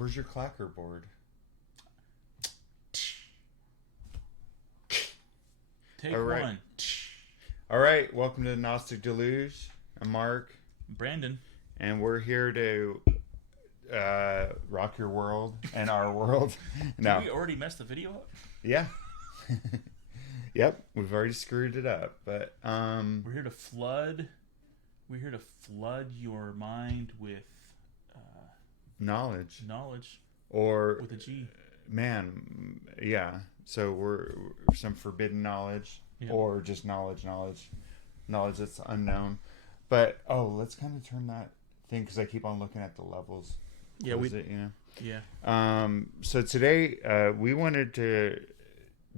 Where's your clacker board? Take one. All right, welcome to the Gnostic Deluge. I'm Mark. Brandon. And we're here to rock your world and our world. No. Did we already messed the video up? Yeah. Yep, we've already screwed it up. But we're here to flood your mind with knowledge. Or with a G. Man, yeah. So we're some forbidden knowledge, or just knowledge that's unknown. But let's kind of turn that thing, because I keep on looking at the levels. Yeah, Yeah. So today we wanted to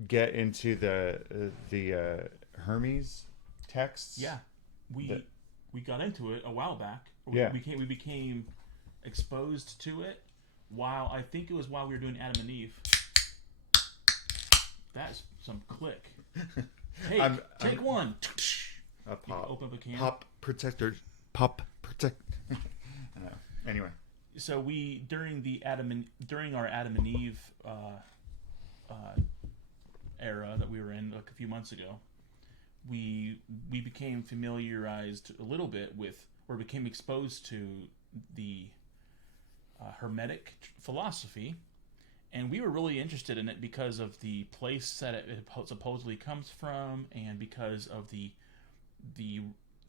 get into the Hermes Texts. Yeah, we got into it a while back. We became exposed to it I think it was while we were doing Adam and Eve. That's some click. Take one. A pop. Open up a can. Pop protector. Anyway. So we during our Adam and Eve era that we were in a few months ago, we became familiarized a little bit with, or became exposed to the Hermetic philosophy, and we were really interested in it because of the place that it supposedly comes from, and because of the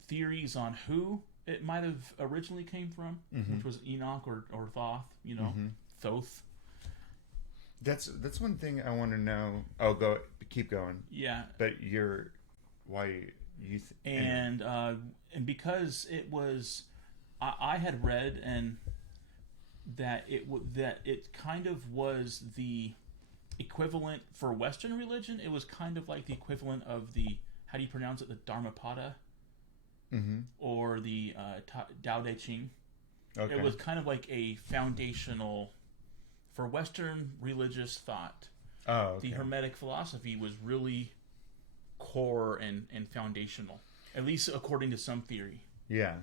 theories on who it might have originally came from, which was Enoch or Thoth, Thoth. That's one thing I want to know. Keep going. Yeah. But and because it was, I had read and that it kind of was the equivalent for Western religion. It was kind of like the equivalent of the, how do you pronounce it, the Dharmapada, or the Tao Te Ching. Okay. It was kind of like a foundational for Western religious thought. Oh, okay. The Hermetic philosophy was really core and foundational, at least according to some theory. Yeah.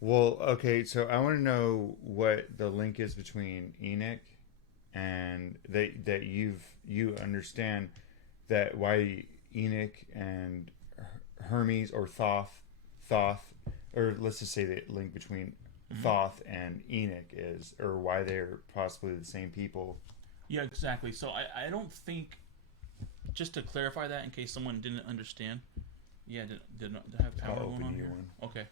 Well, okay, so I want to know what the link is between Enoch and that you understand that why Enoch and Hermes or Thoth, or let's just say the link between Thoth and Enoch is, or why they're possibly the same people. Yeah, exactly. So I don't think, just to clarify that in case someone didn't understand. Yeah, did not have power going on here. Okay.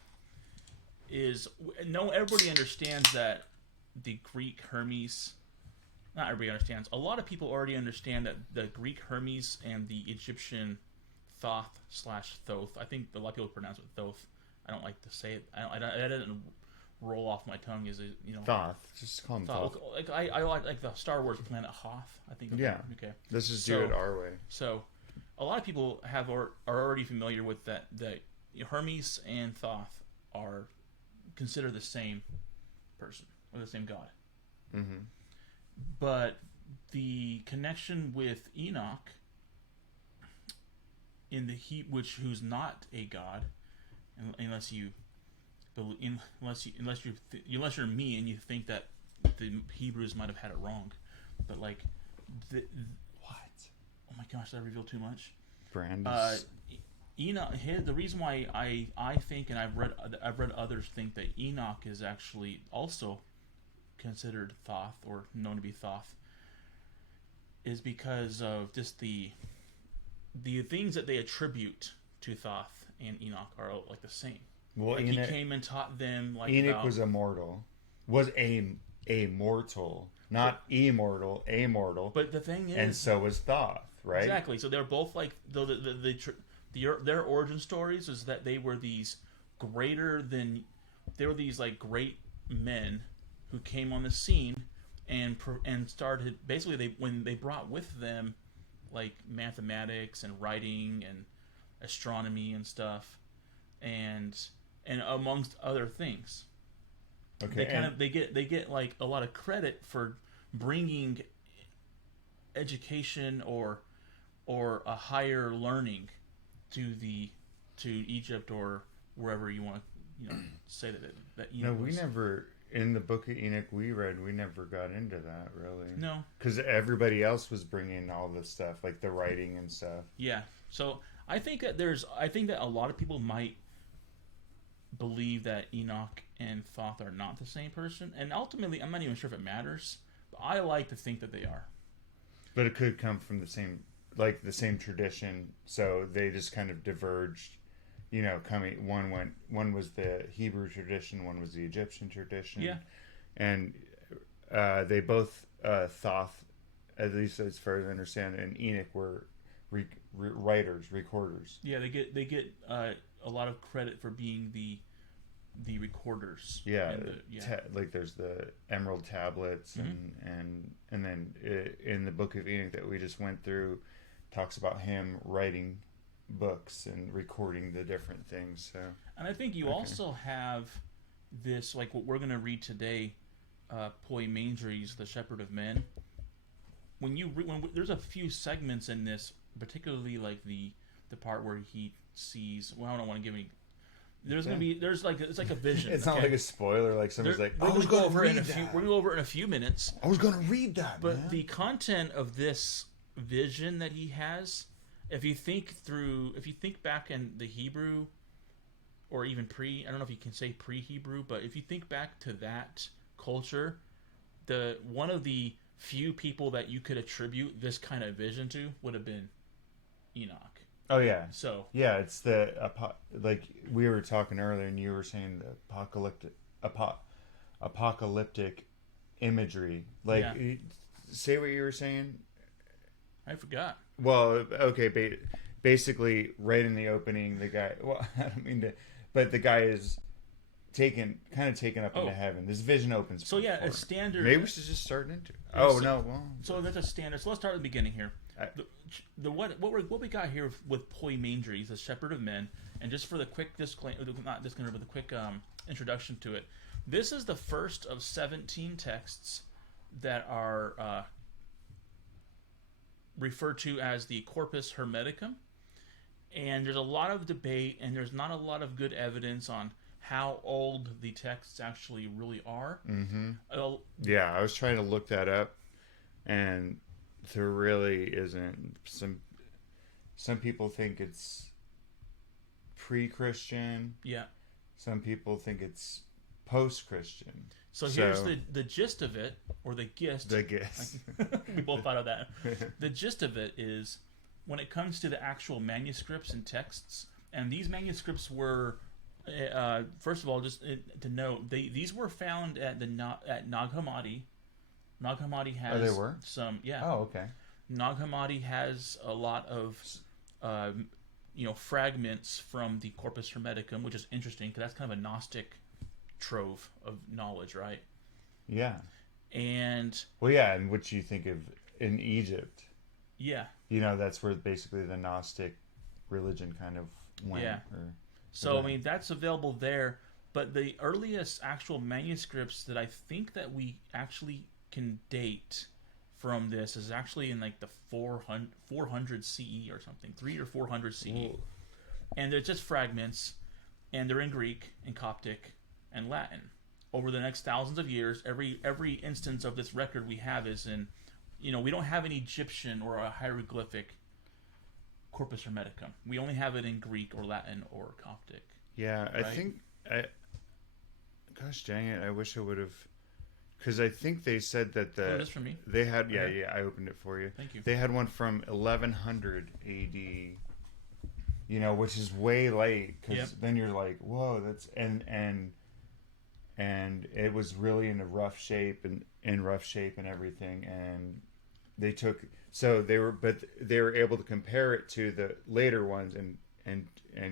Everybody understands that the Greek Hermes, not everybody understands, a lot of people already understand that the Greek Hermes and the Egyptian Thoth/Thoth, I think a lot of people pronounce it Thoth. I don't like to say it. I didn't roll off my tongue. Is it, Thoth? Just call him Thoth. Like I like the Star Wars planet Hoth. I think. Yeah. Okay. Let's just do it our way. So, a lot of people are already familiar with that. That Hermes and Thoth are considered the same person or the same god. Mm-hmm. But the connection with Enoch in the who's not a god, unless you're me and you think that the Hebrews might have had it wrong, but like what? Oh my gosh, did I reveal too much? Brand. Enoch. The reason why I think, and I've read others think that Enoch is actually also considered Thoth or known to be Thoth, is because of just the things that they attribute to Thoth and Enoch are like the same. Well, like Enoch, he came and taught them. Like Enoch was immortal. Was a mortal, not immortal, amortal. But the thing is, and so was Thoth, right? Exactly. So they're both like their origin stories is that they were these great men who came on the scene and started, basically when they brought with them like mathematics and writing and astronomy and stuff and amongst other things. Okay. They get like a lot of credit for bringing education or a higher learning to Egypt or wherever you want to say that we never in the Book of Enoch we read, we never got into that really. No. Because everybody else was bringing all this stuff, like the writing and stuff. Yeah. So I think that a lot of people might believe that Enoch and Thoth are not the same person, and ultimately, I'm not even sure if it matters. But I like to think that they are. But it could come from the same tradition. So they just kind of diverged. You know, one was the Hebrew tradition, one was the Egyptian tradition. Yeah. And they both Thoth, at least as far as I understand, and Enoch were writers, recorders. Yeah, they get a lot of credit for being the recorders. Yeah, like there's the Emerald Tablets, and then in the Book of Enoch that we just went through, talks about him writing books and recording the different things. So, and I think you also have this, like what we're going to read today, Poemandres, the Shepherd of Men. When there's a few segments in this, particularly like the part where he sees. Well, I don't want to give any. It's like a vision. It's not like a spoiler. Like somebody's like, we're going to go over it in a few minutes. I was going to read that, but man. The content of this vision that he has, if you think back in the Hebrew, or even I don't know if you can say pre-Hebrew, but if you think back to that culture, one of the few people that you could attribute this kind of vision to would have been Enoch. Oh yeah. So yeah, it's like we were talking earlier, and you were saying the apocalyptic imagery. Like, say what you were saying. I forgot. Well, okay, basically, right in the opening, the guy. Well, I don't mean to, but the guy is taken up into heaven. This vision opens. So yeah, a standard. Maybe we should just start into it. Oh no, well. So that's a standard. So let's start at the beginning here. What we got here with Poemandres, the Shepherd of Men, and just for the quick disclaimer, not disclaimer, but the quick introduction to it. This is the first of 17 texts that are referred to as the Corpus Hermeticum, and there's a lot of debate, and there's not a lot of good evidence on how old the texts actually really are. Mm-hmm. Yeah, I was trying to look that up, and there really isn't. Some people think it's pre-Christian. Yeah. Some people think it's post-Christian. So here's the gist of it, or the gist. The gist. We both thought of that. The gist of it is, when it comes to the actual manuscripts and texts, and these manuscripts were, first of all, just to note, these were found at Nag Hammadi. Nag Hammadi has they were? some, yeah. Oh, okay. Nag Hammadi has a lot of, fragments from the Corpus Hermeticum, which is interesting because that's kind of a Gnostic trove of knowledge, right? Yeah. And and what you think of in Egypt? Yeah. That's where basically the Gnostic religion kind of went. Yeah. So I mean, that's available there, but the earliest actual manuscripts that I think that we actually can date from this is actually in like the 400 CE or something, 300 or 400 CE. Ooh. And they're just fragments, and they're in Greek and Coptic and Latin. Over the next thousands of years, every instance of this record we have is in, we don't have an Egyptian or a hieroglyphic Corpus Hermeticum. We only have it in Greek or Latin or Coptic. Yeah, right? Gosh dang it, I wish I would have. Because I think they said that this for me? They had, I opened it for you. Thank you. They had one from 1100 AD, which is way late. Because then you're like, whoa, that's and it was really in rough shape and everything. And they were able to compare it to the later ones and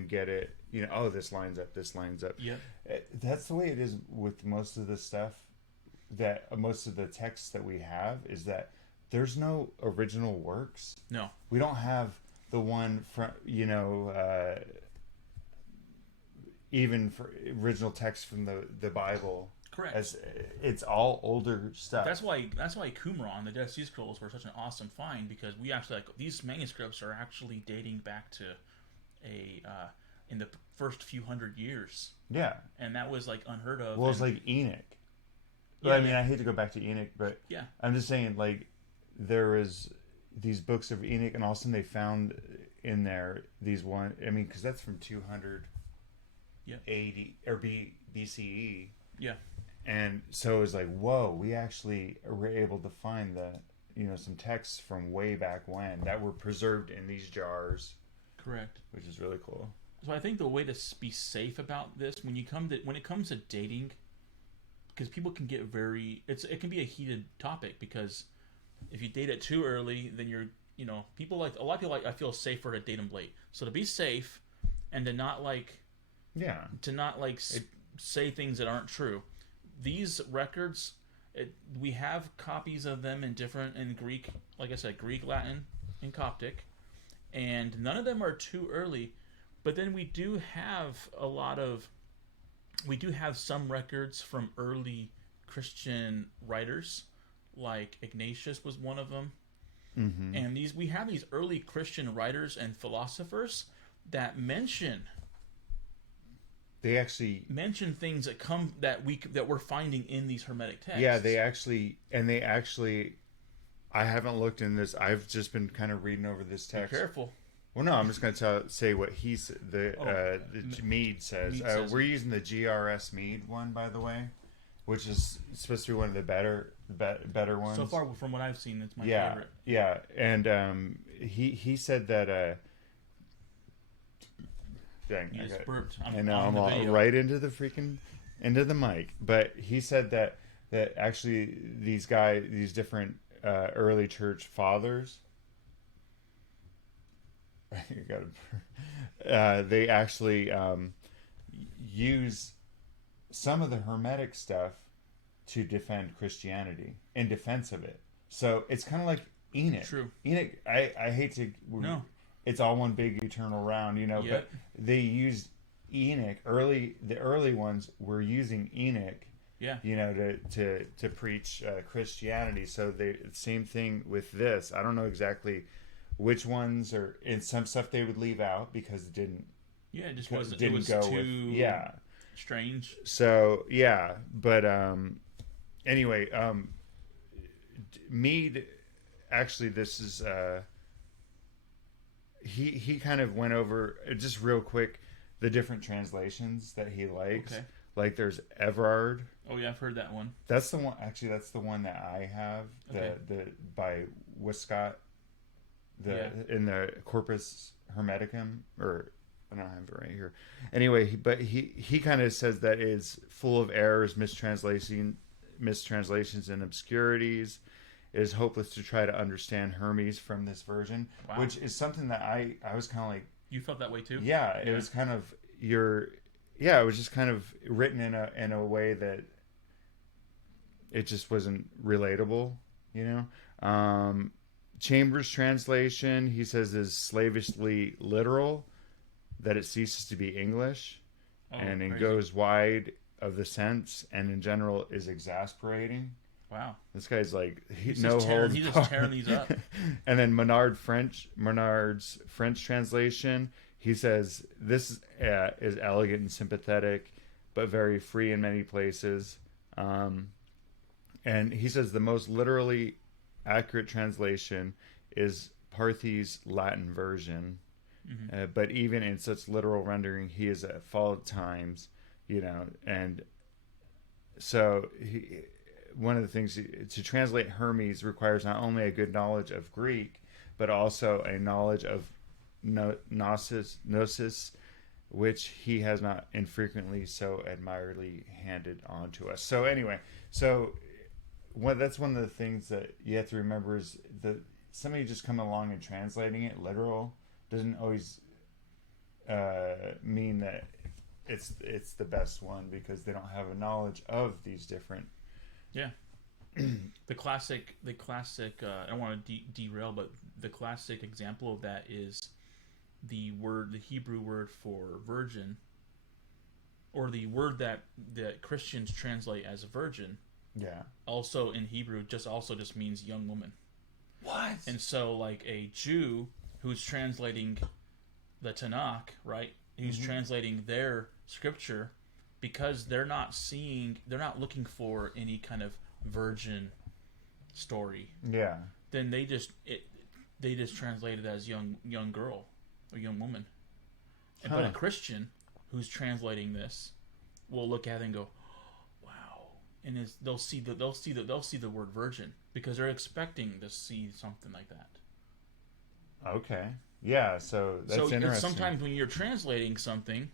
get it. This lines up. Yeah, that's the way it is with most of the stuff. That most of the texts that we have is that there's no original works. No, we don't have the one from even for original text from the Bible. Correct. As it's all older stuff. That's why Qumran, the Dead Sea Scrolls, were such an awesome find, because we actually these manuscripts are actually dating back to in the first few hundred years. Yeah, and that was unheard of. Well, it's like Enoch. Well, I mean, I hate to go back to Enoch, but Yeah. I'm just saying, like, there was these books of Enoch, and all of a sudden they found in there these one. I mean, because that's from 200 AD or BCE. Yeah. And so it was like, whoa, we actually were able to find some texts from way back when that were preserved in these jars. Correct. Which is really cool. So I think the way to be safe about this when it comes to dating, because people can get it can be a heated topic, because if you date it too early, then a lot of people I feel safer to date them late. So to be safe and to not say things that aren't true. These records, we have copies of them in Greek, like I said, Greek, Latin, and Coptic, and none of them are too early. But then we do have some records from early Christian writers, like Ignatius was one of them. Mm-hmm. And we have these early Christian writers and philosophers that they actually mention things that we're finding in these Hermetic texts. Yeah, they actually, I haven't looked in this. I've just been kind of reading over this text. Be careful. Well, no, I'm just going to say what Mead says. We're using the GRS Mead one, by the way, which is supposed to be one of the better ones. So far, from what I've seen, it's my favorite. Yeah, and he said that. Dang, you just burped. I know, I'm all right into the mic. But he said that actually these different early church fathers, they actually use some of the Hermetic stuff to defend Christianity, in defense of it. So it's kind of like Enoch. True. Enoch, I hate to... No. It's all one big eternal round, Yep. But they used Enoch the early ones were using Enoch, to preach Christianity. So same thing with this. I don't know exactly which ones, or in some stuff they would leave out because it didn't. Yeah, it just wasn't. It was too strange. So but anyway, Mead, actually, this is. He kind of went over, just real quick, the different translations that he likes. Okay. Like there's Everard. Oh yeah, I've heard that one. That's the one. Actually, that's the one that I have. The by Wiscott. In the Corpus Hermeticum, or I don't have it right here. Anyway, but he kind of says that it's full of errors, mistranslations, and obscurities. It is hopeless to try to understand Hermes from this version, which is something that I was kind of like... You felt that way too? Yeah, it was kind of it was just kind of written in a way that it just wasn't relatable, Chambers' translation, he says, is slavishly literal, that it ceases to be English, and it goes wide of the sense, and in general is exasperating. Wow. This guy's like, he's just tearing these up. And then Menard's French translation, he says, this is elegant and sympathetic, but very free in many places. And he says the most literally accurate translation is Parthi's Latin version. Mm-hmm. But even in such literal rendering, he is at fault at times, and so one of the things to translate Hermes requires not only a good knowledge of Greek, but also a knowledge of gnosis, which he has not infrequently so admirably handed on to us. So anyway, that's one of the things that you have to remember is that somebody just coming along and translating it literal doesn't always mean that it's the best one, because they don't have a knowledge of these different. Yeah. The classic I don't want to derail, but the classic example of that is the Hebrew word for virgin, or the word that Christians translate as virgin. Yeah. Also in Hebrew just means young woman. What? And so like a Jew who's translating the Tanakh, right? Who's translating their scripture, because they're not looking for any kind of virgin story. Yeah. Then they just translate it as young girl or young woman. But a Christian who's translating this will look at it and go, "Wow!" And they'll see the word virgin because they're expecting to see something like that. Okay. Yeah. So that's interesting. Sometimes when you're translating something,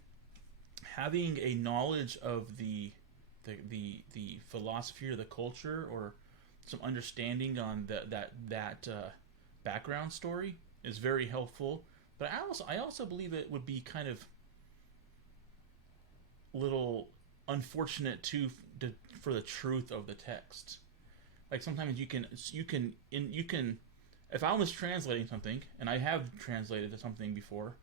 having a knowledge of the philosophy or the culture or some understanding on that background story is very helpful. But I also believe it would be kind of a little unfortunate for the truth of the text. Like sometimes you can if I was translating something, and I have translated something before,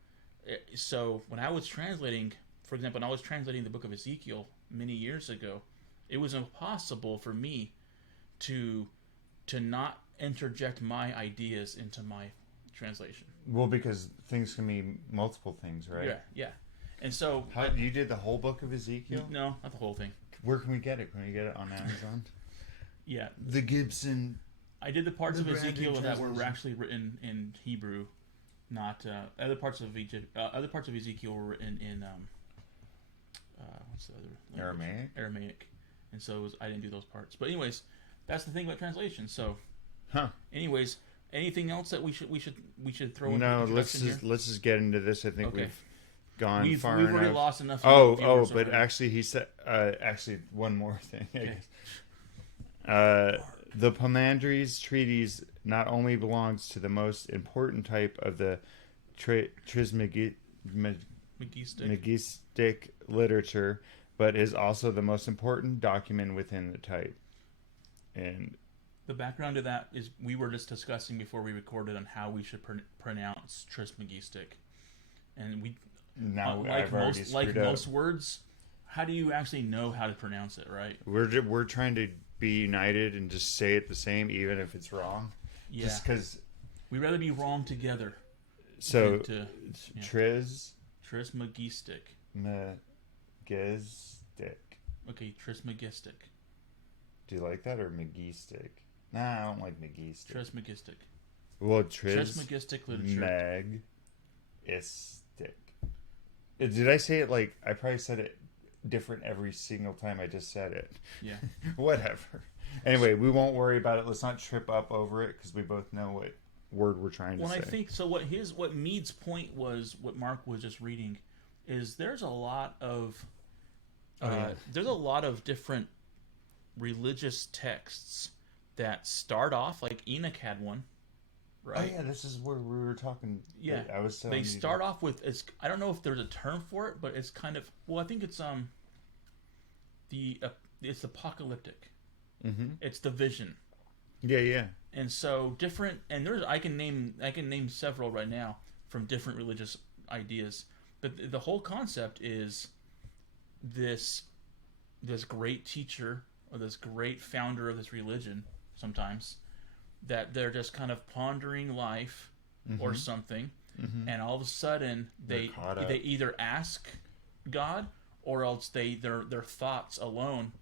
so when I was translating, for example, when I was translating the book of Ezekiel many years ago, it was impossible for me to not interject my ideas into my translation. Well, because things can mean multiple things, right? Yeah. And so... you did the whole book of Ezekiel? No, not the whole thing. Where can we get it? Can we get it on Amazon? Yeah. The Gibson... I did the parts of Ezekiel that were actually written in Hebrew, not... other parts of Ezekiel were written in... what's the other language? Aramaic. And so I didn't do those parts. But anyways, that's the thing about translation. So... Anyways... Anything else that we should throw in? No, let's just get into this. I think we've gone far enough. We've already lost enough. But actually, he said one more thing. I guess. The Poemandres treatise not only belongs to the most important type of the Trismegistic literature, but is also the most important document within the type. And the background to that is we were just discussing before we recorded on how we should pronounce Trismegistic, and we most words. How do you actually know how to pronounce it, right? We're trying to be united and just say it the same, even if it's wrong. Yeah, just because we'd rather be wrong together. So Trismegistic. Okay, Trismegistic. Do you like that or Magistic? Nah, I don't like Magistic. Trismegistic. Well, Trismegistic literature. Magistic. Did I say it like... I probably said it different every single time I just said it. Yeah. Whatever. Anyway, we won't worry about it. Let's not trip up over it because we both know what word we're trying to say. Well, I think... So what Mead's point was, what Mark was just reading, is there's a lot of... There's a lot of different religious texts that start off like Enoch had one, right? Oh yeah, this is where we were talking. Yeah, I was. They start off with I don't know if there's a term for it, but it's kind of I think it's it's apocalyptic. Mm-hmm. It's the vision. Yeah. And so different, and I can name several right now from different religious ideas, but the whole concept is this great teacher or this great founder of this religion. Sometimes that they're just kind of pondering life or something, and all of a sudden they either ask God or else their thoughts alone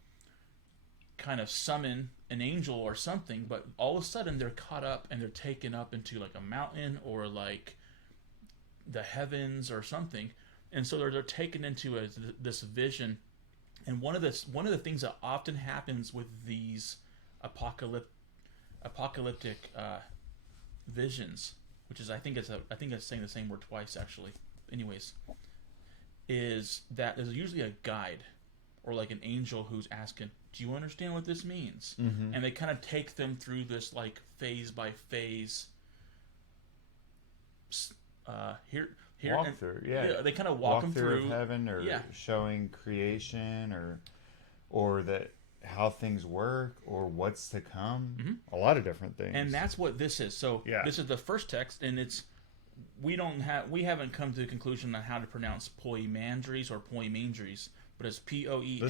kind of summon an angel or something, but all of a sudden they're caught up and they're taken up into like a mountain or like the heavens or something, and so they're taken into this vision. And one of the things that often happens with these apocalyptic visions, which is I think it's saying the same word twice actually. Anyways, is that there's usually a guide or like an angel who's asking, "Do you understand what this means?" Mm-hmm. And they kind of take them through this like phase by phase. Walkthrough, yeah. They kind of walk them through of heaven, or showing creation, or that how things work, or what's to come. Mm-hmm. A lot of different things. And that's what this is. So this is the first text, and we haven't come to the conclusion on how to pronounce Poemandres or Poemandres, but it's Poemandres.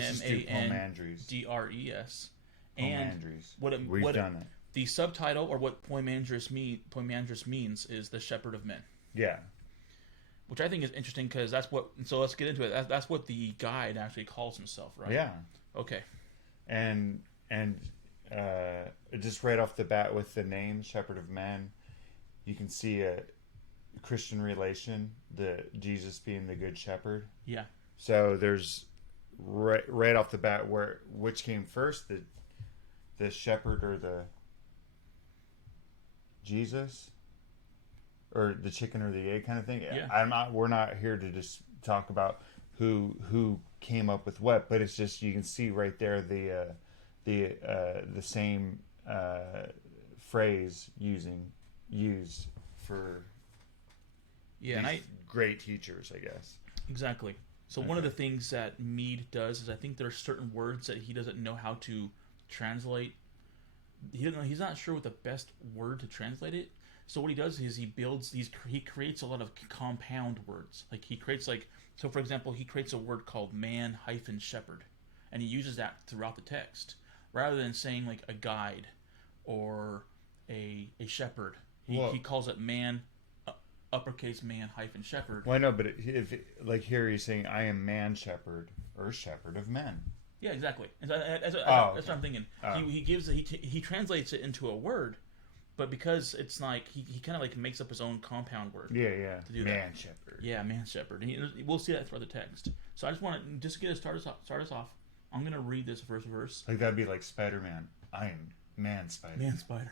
And We've done it. The subtitle, or what Poemandres means, is the shepherd of men. Yeah. which I think is interesting because that's what. So let's get into it. That's what the guide actually calls himself, right? Yeah. Okay. And just right off the bat with the name Shepherd of Men, you can see a Christian relation, the Jesus being the Good Shepherd. Yeah. So there's right off the bat which came first, the shepherd or the Jesus, or the chicken or the egg kind of thing. Yeah. We're not here to just talk about who came up with what, but it's just you can see right there the same phrase used for and great teachers, I guess. Exactly. So one of the things that Mead does is I think there are certain words that he doesn't know how to translate. He's not sure what the best word to translate it. So what he does is he creates a lot of compound words. Like he creates so for example, he creates a word called man-shepherd, and he uses that throughout the text rather than saying like a guide or a shepherd. He calls it man, uppercase man-shepherd. Well, I know, but if like here he's saying, I am man shepherd or shepherd of men. Yeah, exactly. That's what I'm thinking. He translates it into a word, but because it's like he kind of like makes up his own compound word. Yeah. To do man that. shepherd. Yeah, man shepherd. And we'll see that throughout the text. So I just want to get us start us off. I'm gonna read this first verse. Like that'd be like Spider-Man. I am man spider. Man spider.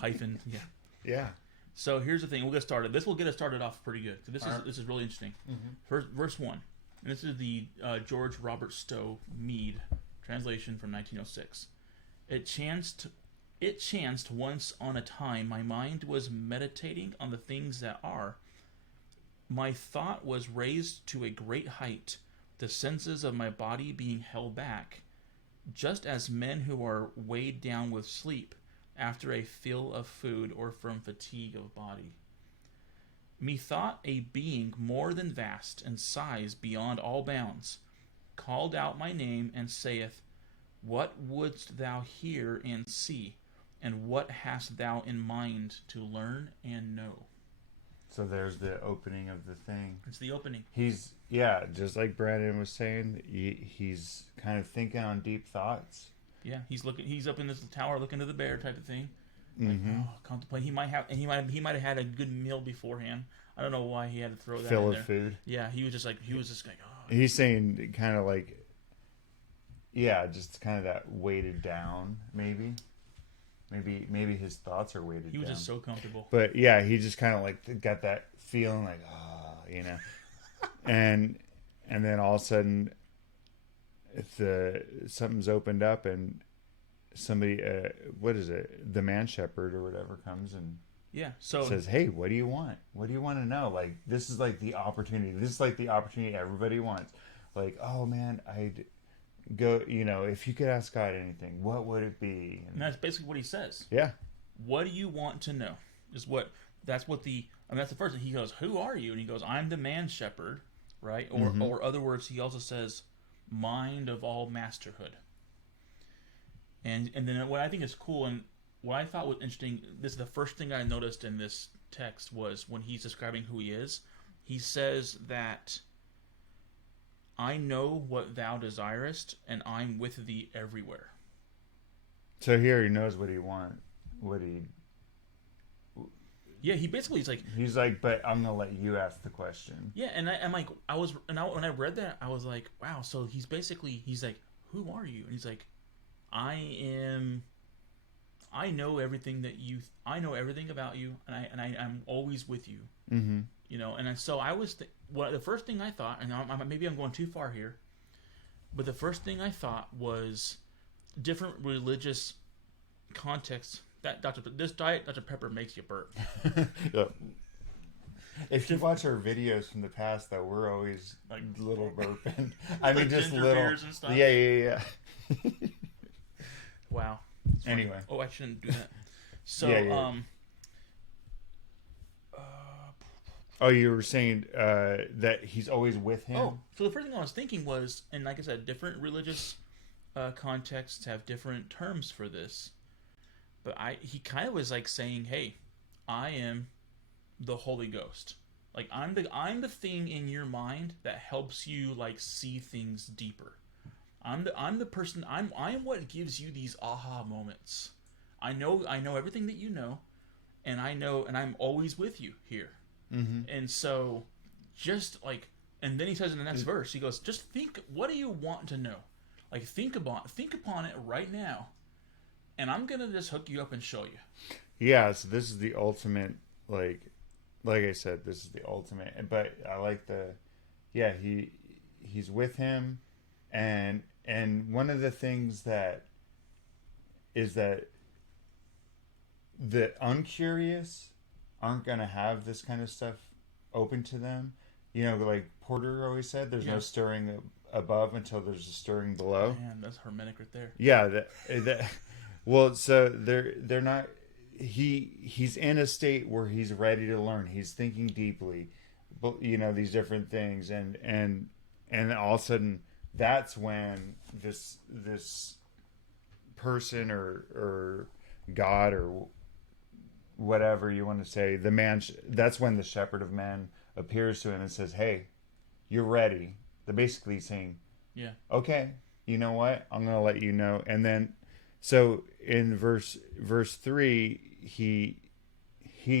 Hyphen. Yeah. Yeah. So here's the thing. We'll get started. This will get us started off pretty good. So this is really interesting. Mm-hmm. Verse 1. And this is the George Robert Stowe Mead translation from 1906. It chanced once on a time my mind was meditating on the things that are. My thought was raised to a great height, the senses of my body being held back, just as men who are weighed down with sleep after a fill of food or from fatigue of body. Methought a being more than vast and size beyond all bounds called out my name and saith, What wouldst thou hear and see, and what hast thou in mind to learn and know? So there's the opening of the thing. It's the opening. He's just like Brandon was saying, he's kind of thinking on deep thoughts. Yeah, he's up in this tower looking to the bear type of thing. Mm-hmm. Contemplating. He might have had a good meal beforehand. I don't know why he had to throw that Fill in of there. food. Yeah, he was just like oh. He's saying kind of like, just kind of that weighted down, maybe his thoughts are weighted down. He was just so comfortable. But yeah, he just kind of like got that feeling like, and then all of a sudden, something's opened up and somebody, what is it? The man shepherd or whatever comes and says, "Hey, what do you want? What do you want to know? Like, this is like the opportunity. This is like the opportunity everybody wants. Like, oh man, I'd go. If you could ask God anything, what would it be?" And that's basically what he says. Yeah. What do you want to know? That's the first thing. He goes, "Who are you?" And he goes, "I'm the man shepherd," right? Or other words, he also says, "Mind of all masterhood." And then what I think is cool and what I thought was interesting, this is the first thing I noticed in this text, was when he's describing who he is, he says that I know what thou desirest, and I'm with thee everywhere. So here he knows what he wants. Yeah, he basically is like... He's like, but I'm going to let you ask the question. Yeah, and when I read that, I was like, wow, so he's like, who are you? And he's like, I know everything I know everything about you, and I'm always with you. Mm-hmm. And so I was, the first thing I thought, and maybe I'm going too far here, but the first thing I thought was different religious contexts. This diet, Dr. Pepper makes you burp. Yep. If you watch our videos from the past, though, we're always like little burping. I mean, just little. Beers and stuff. Yeah. Wow. Anyway. Oh, I shouldn't do that. So, Oh, you were saying that he's always with him? Oh, so the first thing I was thinking was, and like I said, different religious contexts have different terms for this. But he kind of was like saying, hey, I am the Holy Ghost. Like I'm the thing in your mind that helps you like see things deeper. I'm the person. I am what gives you these aha moments. I know everything that you know, and I'm always with you here. Mm-hmm. And so, just like, and then he says in the next verse, he goes, just think, what do you want to know? Like, think upon it right now, and I'm gonna just hook you up and show you. Yeah, so this is the ultimate, like I said, this is the ultimate. But I like he's with him, and one of the things that is that the uncurious aren't gonna have this kind of stuff open to them. You know, like Porter always said, there's no stirring above until there's a stirring below. Man, that's Hermetic right there. Yeah, well, so they're not. He's in a state where he's ready to learn. He's thinking deeply, but you know, these different things, and all of a sudden, that's when this person or God or whatever you want to say, the man. That's when the shepherd of men appears to him and says, "Hey, you're ready." They're basically saying, "Yeah, okay, you know what? I'm going to let you know." And then, so in verse 3, he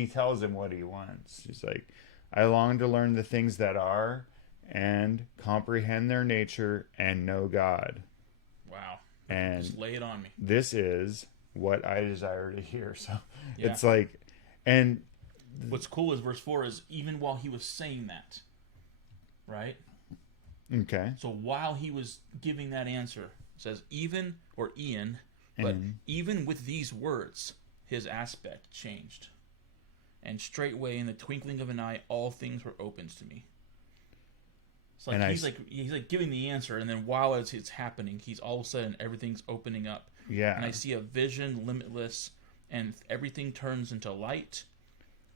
tells him what he wants. He's like, "I long to learn the things that are, and comprehend their nature, and know God." Wow! And just lay it on me. This is what I desire to hear. So it's like, and what's cool is verse 4 is even while he was saying that, right? Okay. So while he was giving that answer, it says even, or Ian, but even with these words, his aspect changed. And straightway in the twinkling of an eye, all things were opened to me. It's like he's like giving the answer, and then while it's happening, he's all of a sudden everything's opening up. Yeah. And I see a vision limitless, and everything turns into light,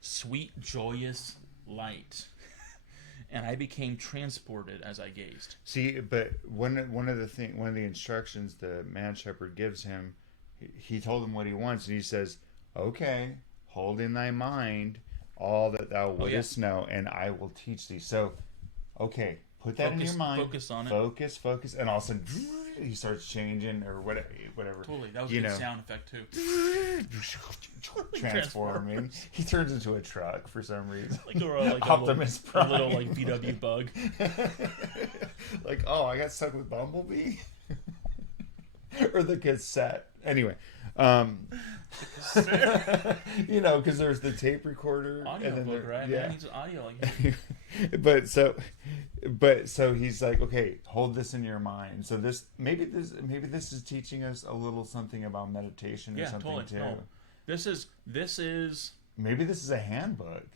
sweet, joyous light. And I became transported as I gazed. See, but one of the instructions the man shepherd gives him, he told him what he wants, and he says, "Okay, hold in thy mind all that thou wouldest know, and I will teach thee." So, okay, put that in your mind. Focus on it. Focus, and all of a sudden he starts changing or whatever. Totally, that was a good sound effect too. Transforming. He turns into a truck for some reason. Like Optimus Prime. A little like VW bug. Like, oh, I got stuck with Bumblebee. Or the cassette. Anyway, you know, because there's the tape recorder, audio and then book, right? Yeah, man, he's audio like. but so he's like, okay, hold this in your mind. So maybe this is teaching us a little something about meditation or something totally. too. No. This is maybe this is a handbook.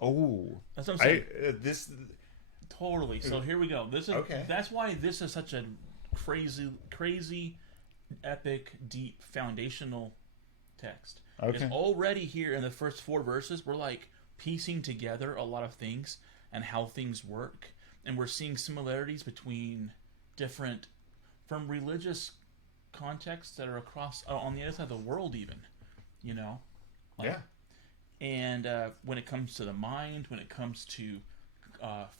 Oh, that's what I'm saying. This totally. So here we go. This is okay. That's why this is such a crazy, epic, deep, foundational text. Okay. It's already here in the first 4 verses. We're like piecing together a lot of things and how things work, and we're seeing similarities between different, from religious contexts that are across on the other side of the world, even, you know, like, yeah. And when it comes to the mind, when it comes to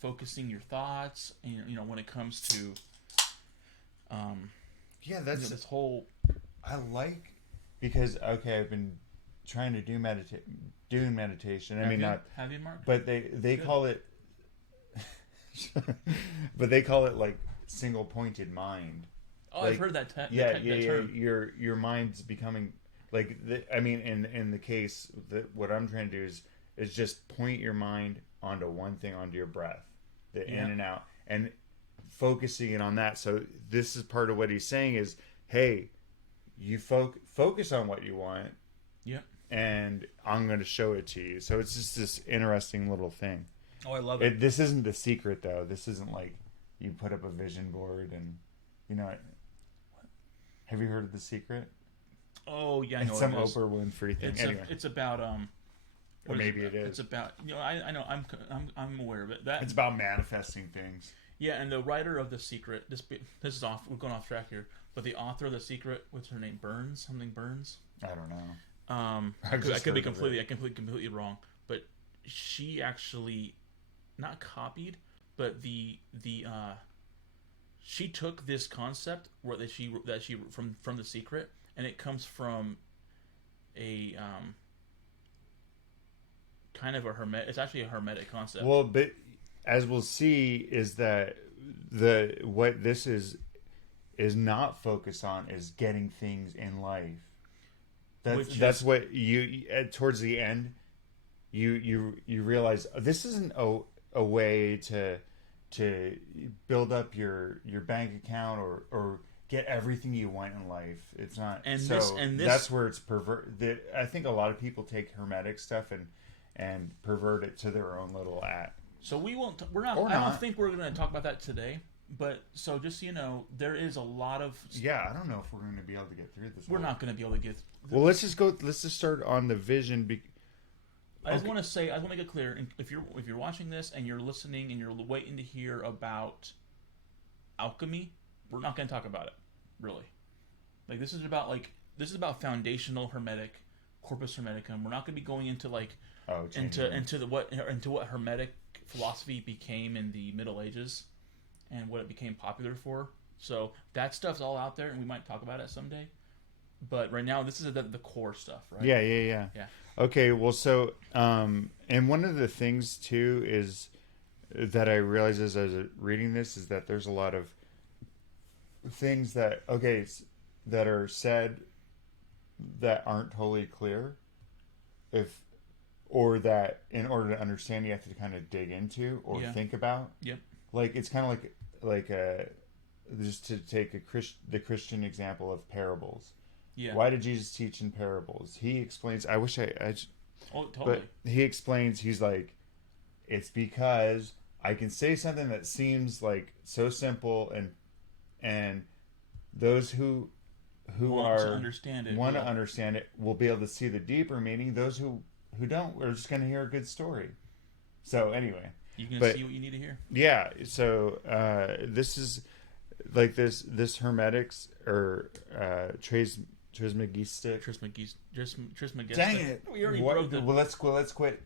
focusing your thoughts, and you know, when it comes to that's this whole. I like, because okay, I've been trying to do meditation. Have you, Mark? But they call it, but they call it like single pointed mind. Oh, like, I've heard that. Term. Your mind's becoming like in the case that what I'm trying to do is just point your mind onto one thing, onto your breath, the in and out, and focusing it on that. So this is part of what he's saying is, hey, you focus on what you want. Yeah. And I'm going to show it to you. So it's just this interesting little thing. Oh, I love it. This isn't The Secret, though. This isn't like you put up a vision board and, you know. Have you heard of The Secret? Oh, yeah, I know. It's some Oprah Winfrey thing. It's about or maybe it is. It's about, you know, I know, I'm aware of it. It's about manifesting things. Yeah, and the writer of The Secret, this is off. We're going off track here, but the author of The Secret, what's her name? Something Burns. I don't know. I could be completely wrong, but she actually not copied, but she took this concept where that she from The Secret, and it comes from a kind of a hermet. It's actually a hermetic concept. Well, but as we'll see, is that the what this is not focused on is getting things in life. That's what you towards the end you realize this isn't a way to build up your bank account or get everything you want in life. It's not. And so this that's where it's I think a lot of people take hermetic stuff and pervert it to their own little So we won't. We're not. I don't think we're going to talk about that today. But so just so you know, there is a lot of. Yeah, I don't know if we're going to be able to get through this. We're not going to be able to get. Well, let's just start on the vision. I just want to make it clear. If you're watching this and you're listening and you're waiting to hear about alchemy, we're not going to talk about it. Really, this is about foundational hermetic, Corpus Hermeticum. We're not going to be going into into what hermetic philosophy became in the Middle Ages and what it became popular for. So that stuff's all out there, and we might talk about it someday. But right now, this is the core stuff, right? Yeah. Okay, well, so and one of the things too is that I realized as I was reading this is that there's a lot of things that are said that aren't totally clear, or that in order to understand you have to kind of dig into or think about. Yep. Like it's kind of like just to take the Christian example of parables. Yeah. Why did Jesus teach in parables? He explains. I wish I. Oh, totally. But he explains. He's like, it's because I can say something that seems like so simple, and those who want to understand it will be able to see the deeper meaning. Those who don't are just going to hear a good story. So anyway, you can see what you need to hear. Yeah. So this is like this Hermetics or Trismegistic. Dang it! We already broke the. Well, let's quit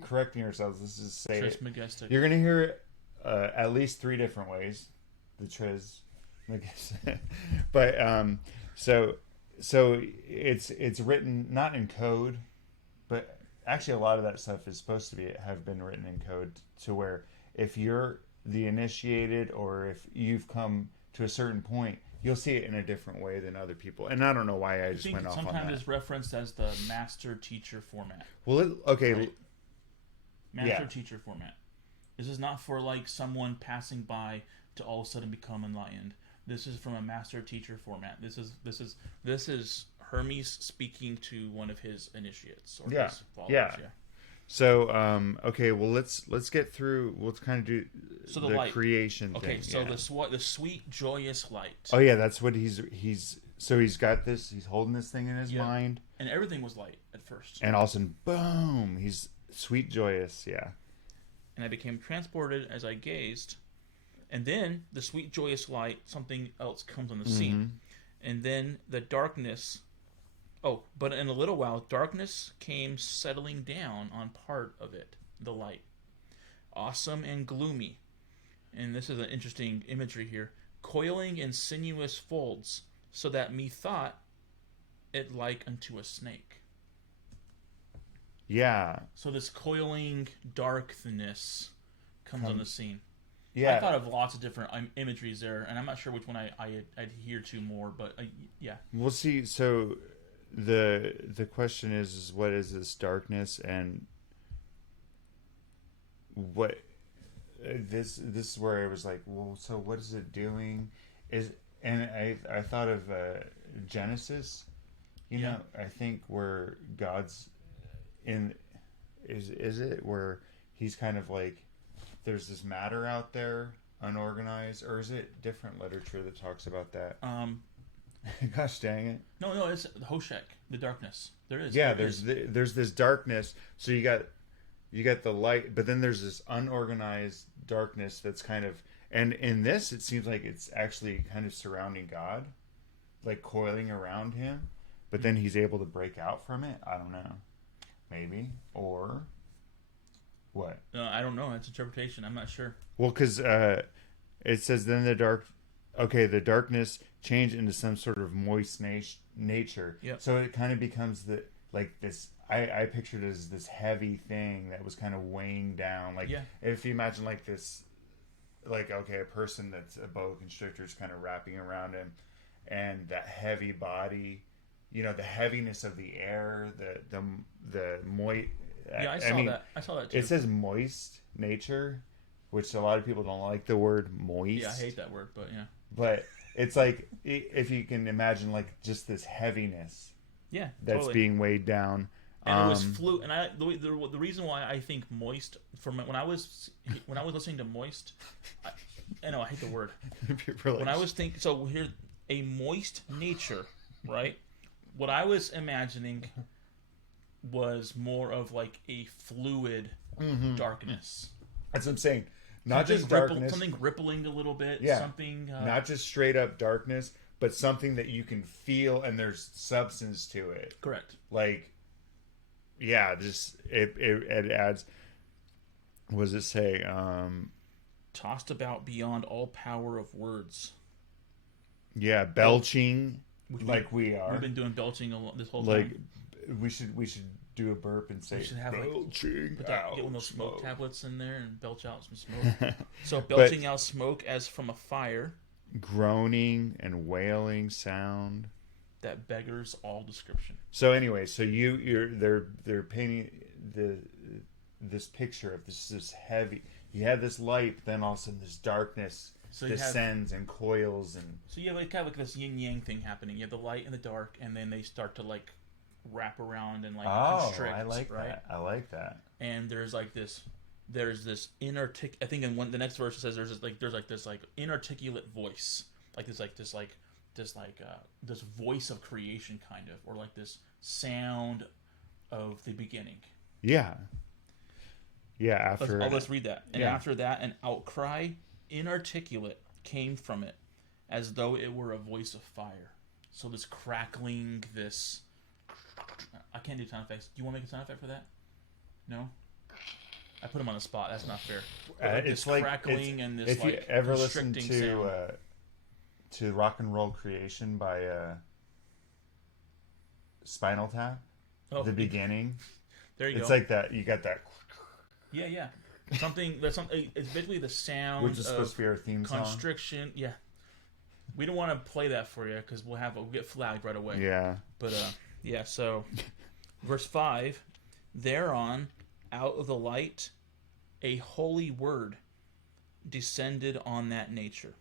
correcting ourselves. Let's just say Trismegistic. You're gonna hear it at least 3 different ways. The Trismegistic, but so it's written not in code, but actually a lot of that stuff is supposed to have been written in code to where if you're the initiated or if you've come to a certain point, you'll see it in a different way than other people. And I don't know why I just went off on that. Sometimes it's referenced as the master-teacher format. Well, okay. Right? Master-teacher format. This is not for someone passing by to all of a sudden become enlightened. This is from a master-teacher format. This is Hermes speaking to one of his initiates or his followers. Yeah. So, okay, well, let's get through. We'll kind of do the light. Creation thing. Okay, so the sweet, joyous light. Oh yeah, that's what he's. So he's got this. He's holding this thing in his mind, and everything was light at first. And all of a sudden, boom! He's sweet, joyous. Yeah. And I became transported as I gazed, and then the sweet, joyous light. Something else comes on the scene, and then the darkness. Oh, but in a little while, darkness came settling down on part of it, the light. Awesome and gloomy. And this is an interesting imagery here. Coiling in sinuous folds, so that methought it like unto a snake. Yeah. So this coiling darkness comes on the scene. Yeah. I thought of lots of different imageries there, and I'm not sure which one I adhere to more, but yeah. We'll see. So the question is what is this darkness, and what this is where I was like, well, so what is it doing? I thought of Genesis, you know, I think where God's in is it where he's kind of like there's this matter out there unorganized, or is it different literature that talks about that? Gosh dang it! No, it's Hoshek, the darkness. There is. Yeah, there's this darkness. So you got the light, but then there's this unorganized darkness that's kind of, and in this it seems like it's actually kind of surrounding God, like coiling around him, but then he's able to break out from it. I don't know, maybe, or What? I don't know. That's interpretation. I'm not sure. Well, because it says then the darkness changed into some sort of moist nature. Yep. So it kind of becomes this. I pictured it as this heavy thing that was kind of weighing down. Like if you imagine like this, like a person that's a boa constrictor is kind of wrapping around him, and that heavy body, the heaviness of the air, the moist. Yeah, I saw that. I saw that too. It says moist nature, which a lot of people don't like the word moist. Yeah, I hate that word, but yeah. But it's like, if you can imagine, like, just this heaviness. Yeah, that's totally. being weighed down. And it was and the reason why I think moist, when I was listening to moist, I know I hate the word. When I was thinking, so here, a moist nature, right? What I was imagining was more of like a fluid darkness. That's what I'm saying. Not just darkness. Something rippling a little bit. Yeah. Something. Not just straight up darkness, but something that you can feel and there's substance to it. Correct. Like, yeah, just it adds. What does it say? Tossed about beyond all power of words. Yeah, belching like we are. We've been doing belching this whole time. We should do a burp and say, we should have belching get one of those smoke tablets in there and belch out some smoke. So But belching out smoke as from a fire. Groaning and wailing sound that beggars all description. So anyway, so they're painting this picture of this heavy. You have this light, then all of a sudden this darkness descends and coils, and so you have kind of like this yin yang thing happening. You have the light and the dark, and then they start to like wrap around and like constrict. I like right? that. I like that. And there's this inarticulate. I think in the next verse it says there's this inarticulate voice, this voice of creation, kind of, or like this sound of the beginning. Yeah. Yeah. Let's read that. And after that, an outcry, inarticulate, came from it, as though it were a voice of fire. So this crackling, this. I can't do sound effects. Do you want to make a sound effect for that? No. I put him on the spot. That's not fair. It's like crackling and this. If you ever listen to Rock and Roll Creation by Spinal Tap, the beginning. There you go. It's like that. You got that. Yeah. Something. It's basically the sound. Which is supposed to be our theme song. Constriction. Yeah. We don't want to play that for you because we'll get flagged right away. Yeah. But yeah. So, verse 5, thereon, out of the light, a holy word descended on that nature.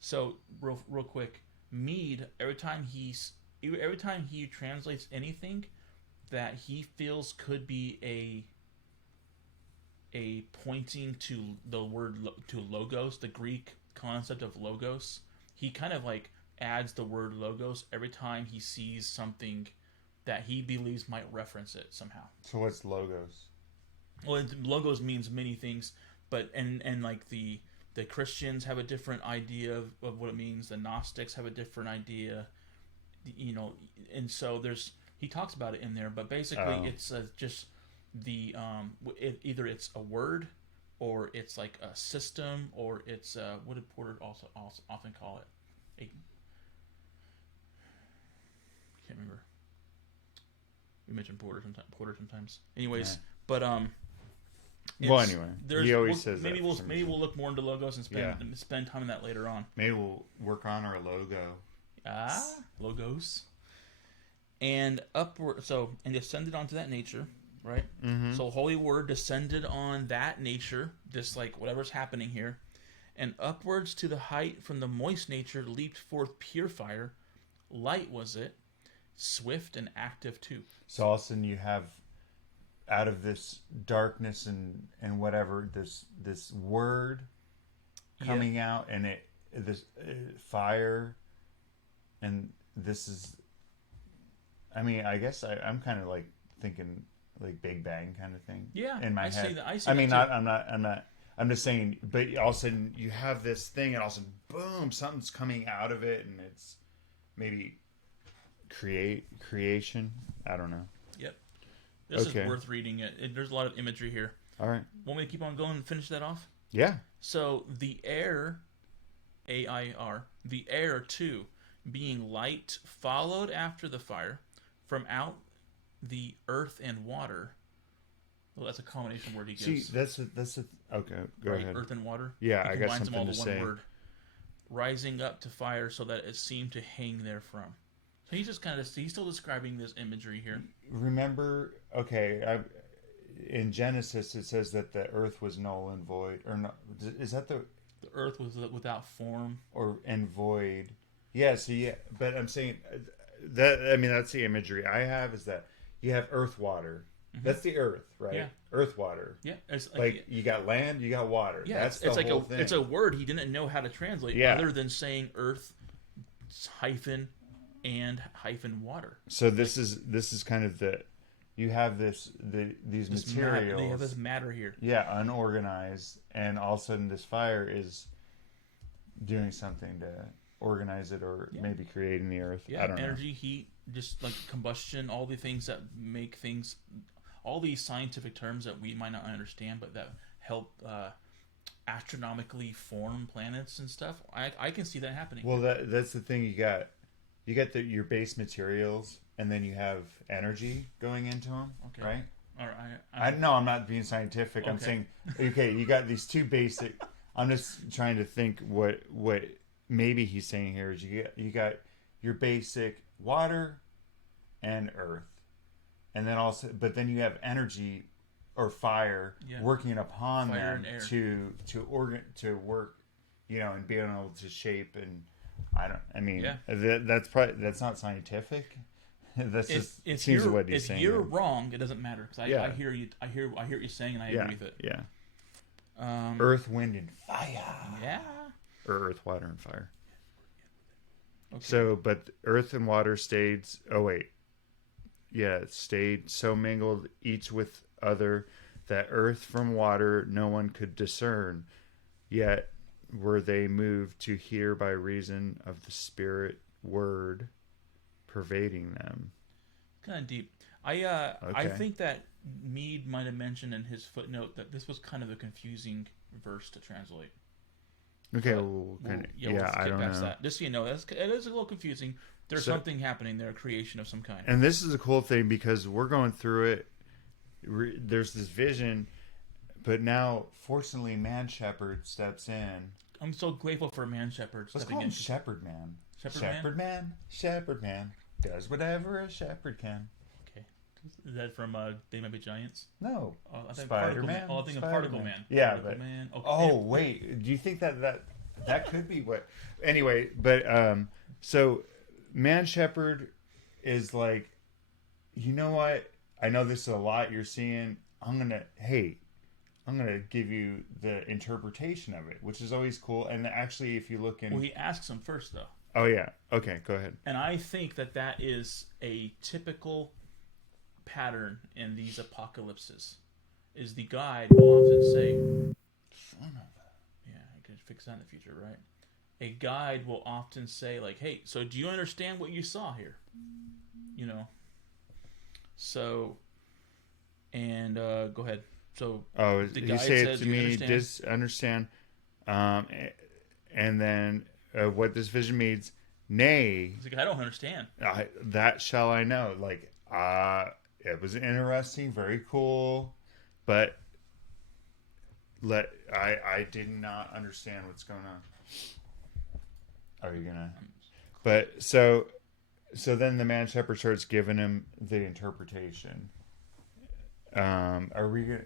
So real quick, Mead, every time he translates anything that he feels could be a pointing to the word to logos, the Greek concept of logos, he kind of like adds the word logos every time he sees something that he believes might reference it somehow. So what's logos? Well, logos means many things, but and like the Christians have a different idea of what it means. The Gnostics have a different idea, and so he talks about it in there. But basically, it's just the either it's a word, or it's like a system, or it's what did Porter also often call it? I can't remember. We mentioned Porter sometimes. Anyways, yeah. But well, anyway, he always says maybe that. Maybe we'll look more into logos and spend time on that later on. Maybe we'll work on our logo. Logos. And upward, and descended onto that nature, right? Mm-hmm. So holy word descended on that nature, this like whatever's happening here, and upwards to the height from the moist nature leaped forth pure fire. Light was it, swift and active too. So all of a sudden you have, out of this darkness and whatever, this word coming out, and this fire, and this is. I mean, I guess I'm kind of like thinking like Big Bang kind of thing. Yeah, in my head. I see I mean, that I'm not. I'm just saying. But all of a sudden, you have this thing, and all of a sudden, boom! Something's coming out of it, and it's maybe creation. I don't know. Yep. This Okay. is worth reading. There's a lot of imagery here. All right. Want me to keep on going and finish that off? Yeah. So the air, AIR, the air too, being light, followed after the fire, from out the earth and water. Well, that's a combination word he gives. See, that's a okay. Go right? ahead. Earth and water. Yeah, He I got combines them something all to to one say. word. Rising up to fire so that it seemed to hang therefrom. So he's just he's still describing this imagery here. Remember, okay, in Genesis it says that the earth was null and void, or not? Is that the earth was without form and void? Yeah. So yeah, but I'm saying that that's the imagery I have is that you have earth, water. Mm-hmm. That's the earth, right? Yeah. Earth, water. Yeah. It's like you got land, you got water. Yeah. That's it's the like whole thing. It's a word he didn't know how to translate other than saying earth hyphen and hyphen water. So this is kind of you have these materials. They have this matter here. Yeah, unorganized, and all of a sudden this fire is doing something to organize it, or maybe creating the earth. Yeah, I don't know. Energy, heat, just like combustion, all the things that make things, all these scientific terms that we might not understand, but that help astronomically form planets and stuff. I can see that happening. Well, that's the thing. You got your base materials, and then you have energy going into them, okay. right? All right. I'm not being scientific. Okay. I'm saying, okay, you got these two basic. I'm just trying to think what maybe he's saying here is you got your basic water and earth, and then also, but then you have energy or fire working upon fire them to work, and being able to shape and. That's not scientific. That's just seems what he's saying. If you're wrong, it doesn't matter because I hear you. I hear what you're saying, and I agree with it. Yeah. Earth, wind, and fire. Yeah. Or earth, water, and fire. Okay. So, but earth and water stayed. Oh wait. Yeah, it stayed so mingled each with other that earth from water no one could discern. Yet were they moved to hear by reason of the spirit word pervading them. Kind of deep. I think that Mead might have mentioned in his footnote that this was kind of a confusing verse to translate. Okay, we'll I don't know. That. Just so you know, it is a little confusing. There's something happening there, a creation of some kind. And this is a cool thing because we're going through it. There's this vision, but now, fortunately, Man Shepherd steps in. I'm so grateful for Man Shepherd Let's stepping call him in. Shepherd Man. Shepherd Man does whatever a shepherd can. Okay, is that from They Might Be Giants? No, I think Spider-Man. I think of Particle Man. Yeah, Particle Man. Okay. Oh wait, do you think that could be what? Anyway, but so Man Shepherd is like, you know what? I know this is a lot you're seeing. I'm gonna give you the interpretation of it, which is always cool. And actually, if you look in... Well, he asks him first, though. Oh, yeah. Okay, go ahead. And I think that is a typical pattern in these apocalypses. Is the guide will often say... Son of a... Yeah, I could fix that in the future, right? A guide will often say, like, hey, so do you understand what you saw here? So... And go ahead. So you say it to me, understand, and then what this vision means. Nay, he's like, I don't understand. That shall I know. Like, it was interesting, very cool, but I did not understand what's going on. Are you gonna? But so then the Man Shepherd starts giving him the interpretation. Are we gonna?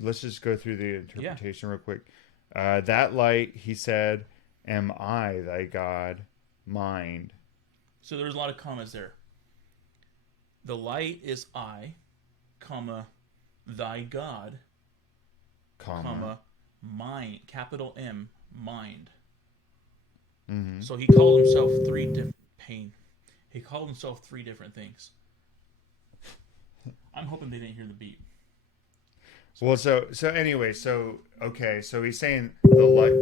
Let's just go through the interpretation real quick. That light, he said, am I thy God, mind. So there's a lot of commas there. The light is I, comma, thy God, comma, mind, capital M, mind. Mm-hmm. So he called himself three different things. I'm hoping they didn't hear the beat. Well, so anyway, so he's saying the light.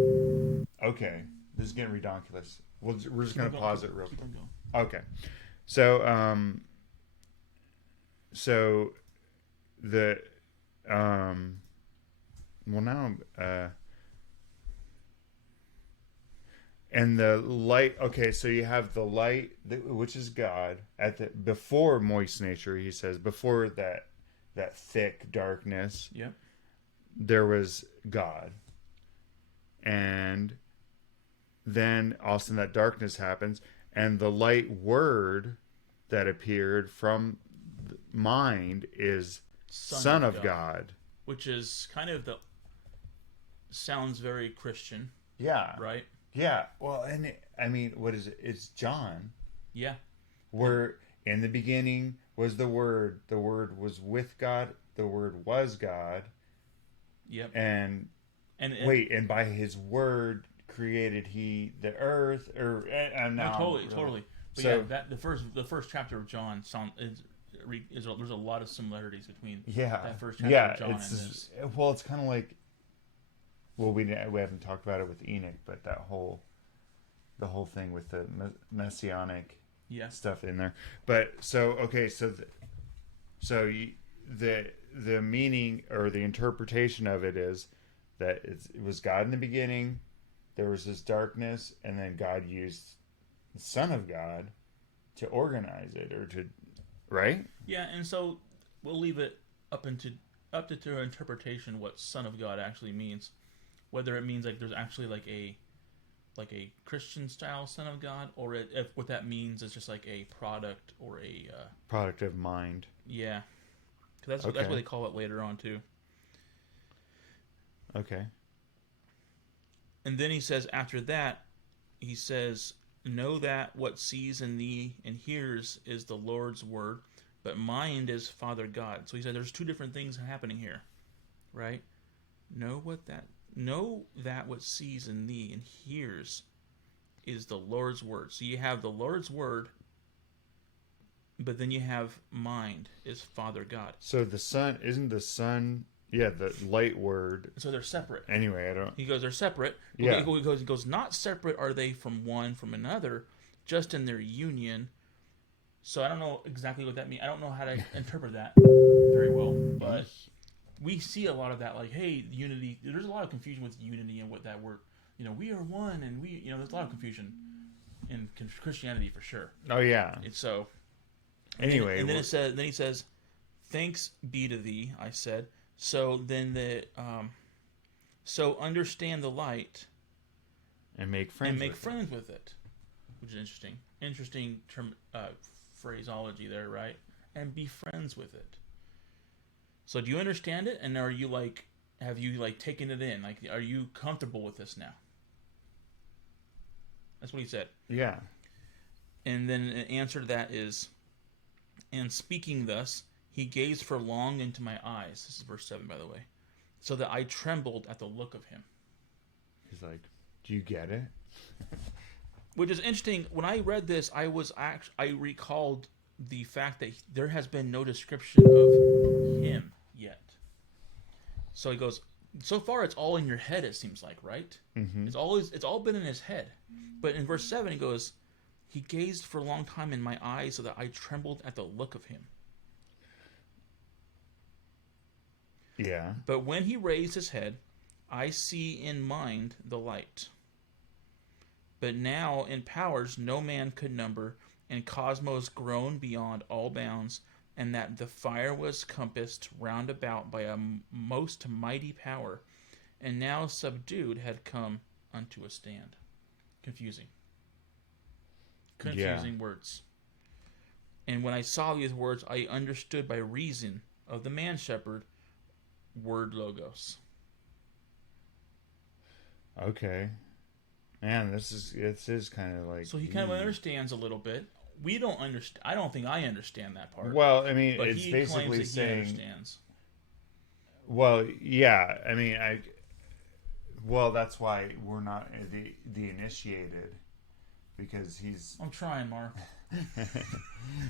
Okay, this is getting redonkulous. We're just gonna pause it real quick. Okay, so the well now and the light. Okay, so you have the light, which is God, at the before moist nature. He says before that thick darkness. Yep. There was God, and then all of a sudden that darkness happens, and the light word that appeared from mind is Son of God. Which is kind of sounds very Christian. Yeah. Right? Yeah. Well, and I mean, what is it? It's John. Yeah. Where in the beginning was the Word. The Word was with God. The Word was God. Yep. And by His Word created He the earth. Or now totally. But so, yeah, the first chapter of John there's a lot of similarities between that first chapter of John and this. Well, it's kind of like, well, we haven't talked about it with Enoch, but the whole thing with the messianic stuff in there. But so okay, so the meaning or the interpretation of it is that it was God in the beginning. There was this darkness, and then God used the Son of God to organize it, or to, right? Yeah, and so we'll leave it up to interpretation what Son of God actually means. Whether it means like there's actually like a Christian style Son of God, or if what that means is just like a product or a product of mind. Yeah, because that's what they call it later on too. Okay. And then he says after that, he says, "Know that what sees in thee and hears is the Lord's word, but mind is Father God." So he said there's two different things happening here, right? Know that what sees in thee and hears is the Lord's word. So you have the Lord's word, but then you have mind is Father God. So isn't the Son, the light word. So they're separate. Anyway, I don't. He goes, they're separate. Yeah. He goes, not separate are they from one from another, just in their union. So I don't know exactly what that means. I don't know how to interpret that very well, but we see a lot of that, like, hey, unity. There's a lot of confusion with unity and what that word, we are one, and there's a lot of confusion in Christianity for sure. Oh yeah. And so, anyway, and then he says, "Thanks be to thee," I said. So then so understand the light, and make friends with it, which is interesting term phraseology there, right? And be friends with it. So do you understand it? And are you have you taken it in? Are you comfortable with this now? That's what he said. Yeah. And then an answer to that is, and speaking thus, he gazed for long into my eyes. This is verse 7, by the way. So that I trembled at the look of him. He's like, do you get it? Which is interesting. When I read this, I recalled the fact that there has been no description of him yet. So he goes, so far it's all in your head, it seems like, right? Mm-hmm. It's all been in his head. But in verse 7 he goes, he gazed for a long time in my eyes so that I trembled at the look of him. Yeah. But when he raised his head, I see in mind the light. But now in powers no man could number, and cosmos grown beyond all bounds, and that the fire was compassed round about by a most mighty power, and now subdued had come unto a stand. Confusing words. And when I saw these words, I understood by reason of the man-shepherd, word logos. Okay. Man, this is kind of like... So he kind of understands a little bit. We don't understand. I don't think I understand that part. Well, I mean, but it's he basically claims that saying... he understands. Well, yeah. I mean, well, that's why we're not the initiated, because he's... I'm trying, Mark.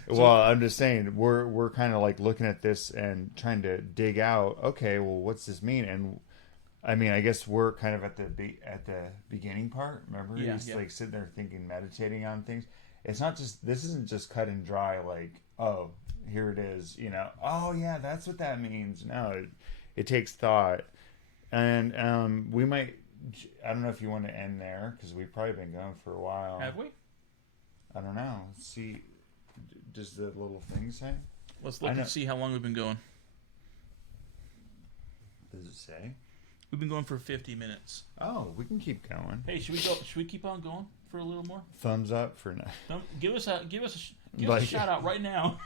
Well, I'm just saying we're kind of looking at this and trying to dig out. Okay, well, what's this mean? And I mean, I guess we're kind of at the beginning part. Remember, he's sitting there thinking, meditating on things, it's not just, this isn't just cut and dry, like, oh, here it is, oh yeah, that's what that means. No, it takes thought. And we might, I don't know if you want to end there, because we've probably been going for a while. Have we? I don't know. Let's see, does the little thing say? Let's look and see how long we've been going. Does it say? We've been going for 50 minutes. Oh, we can keep going. Hey, should we go? Should we keep on going for a little more? Thumbs up for now. Give us a shout out right now.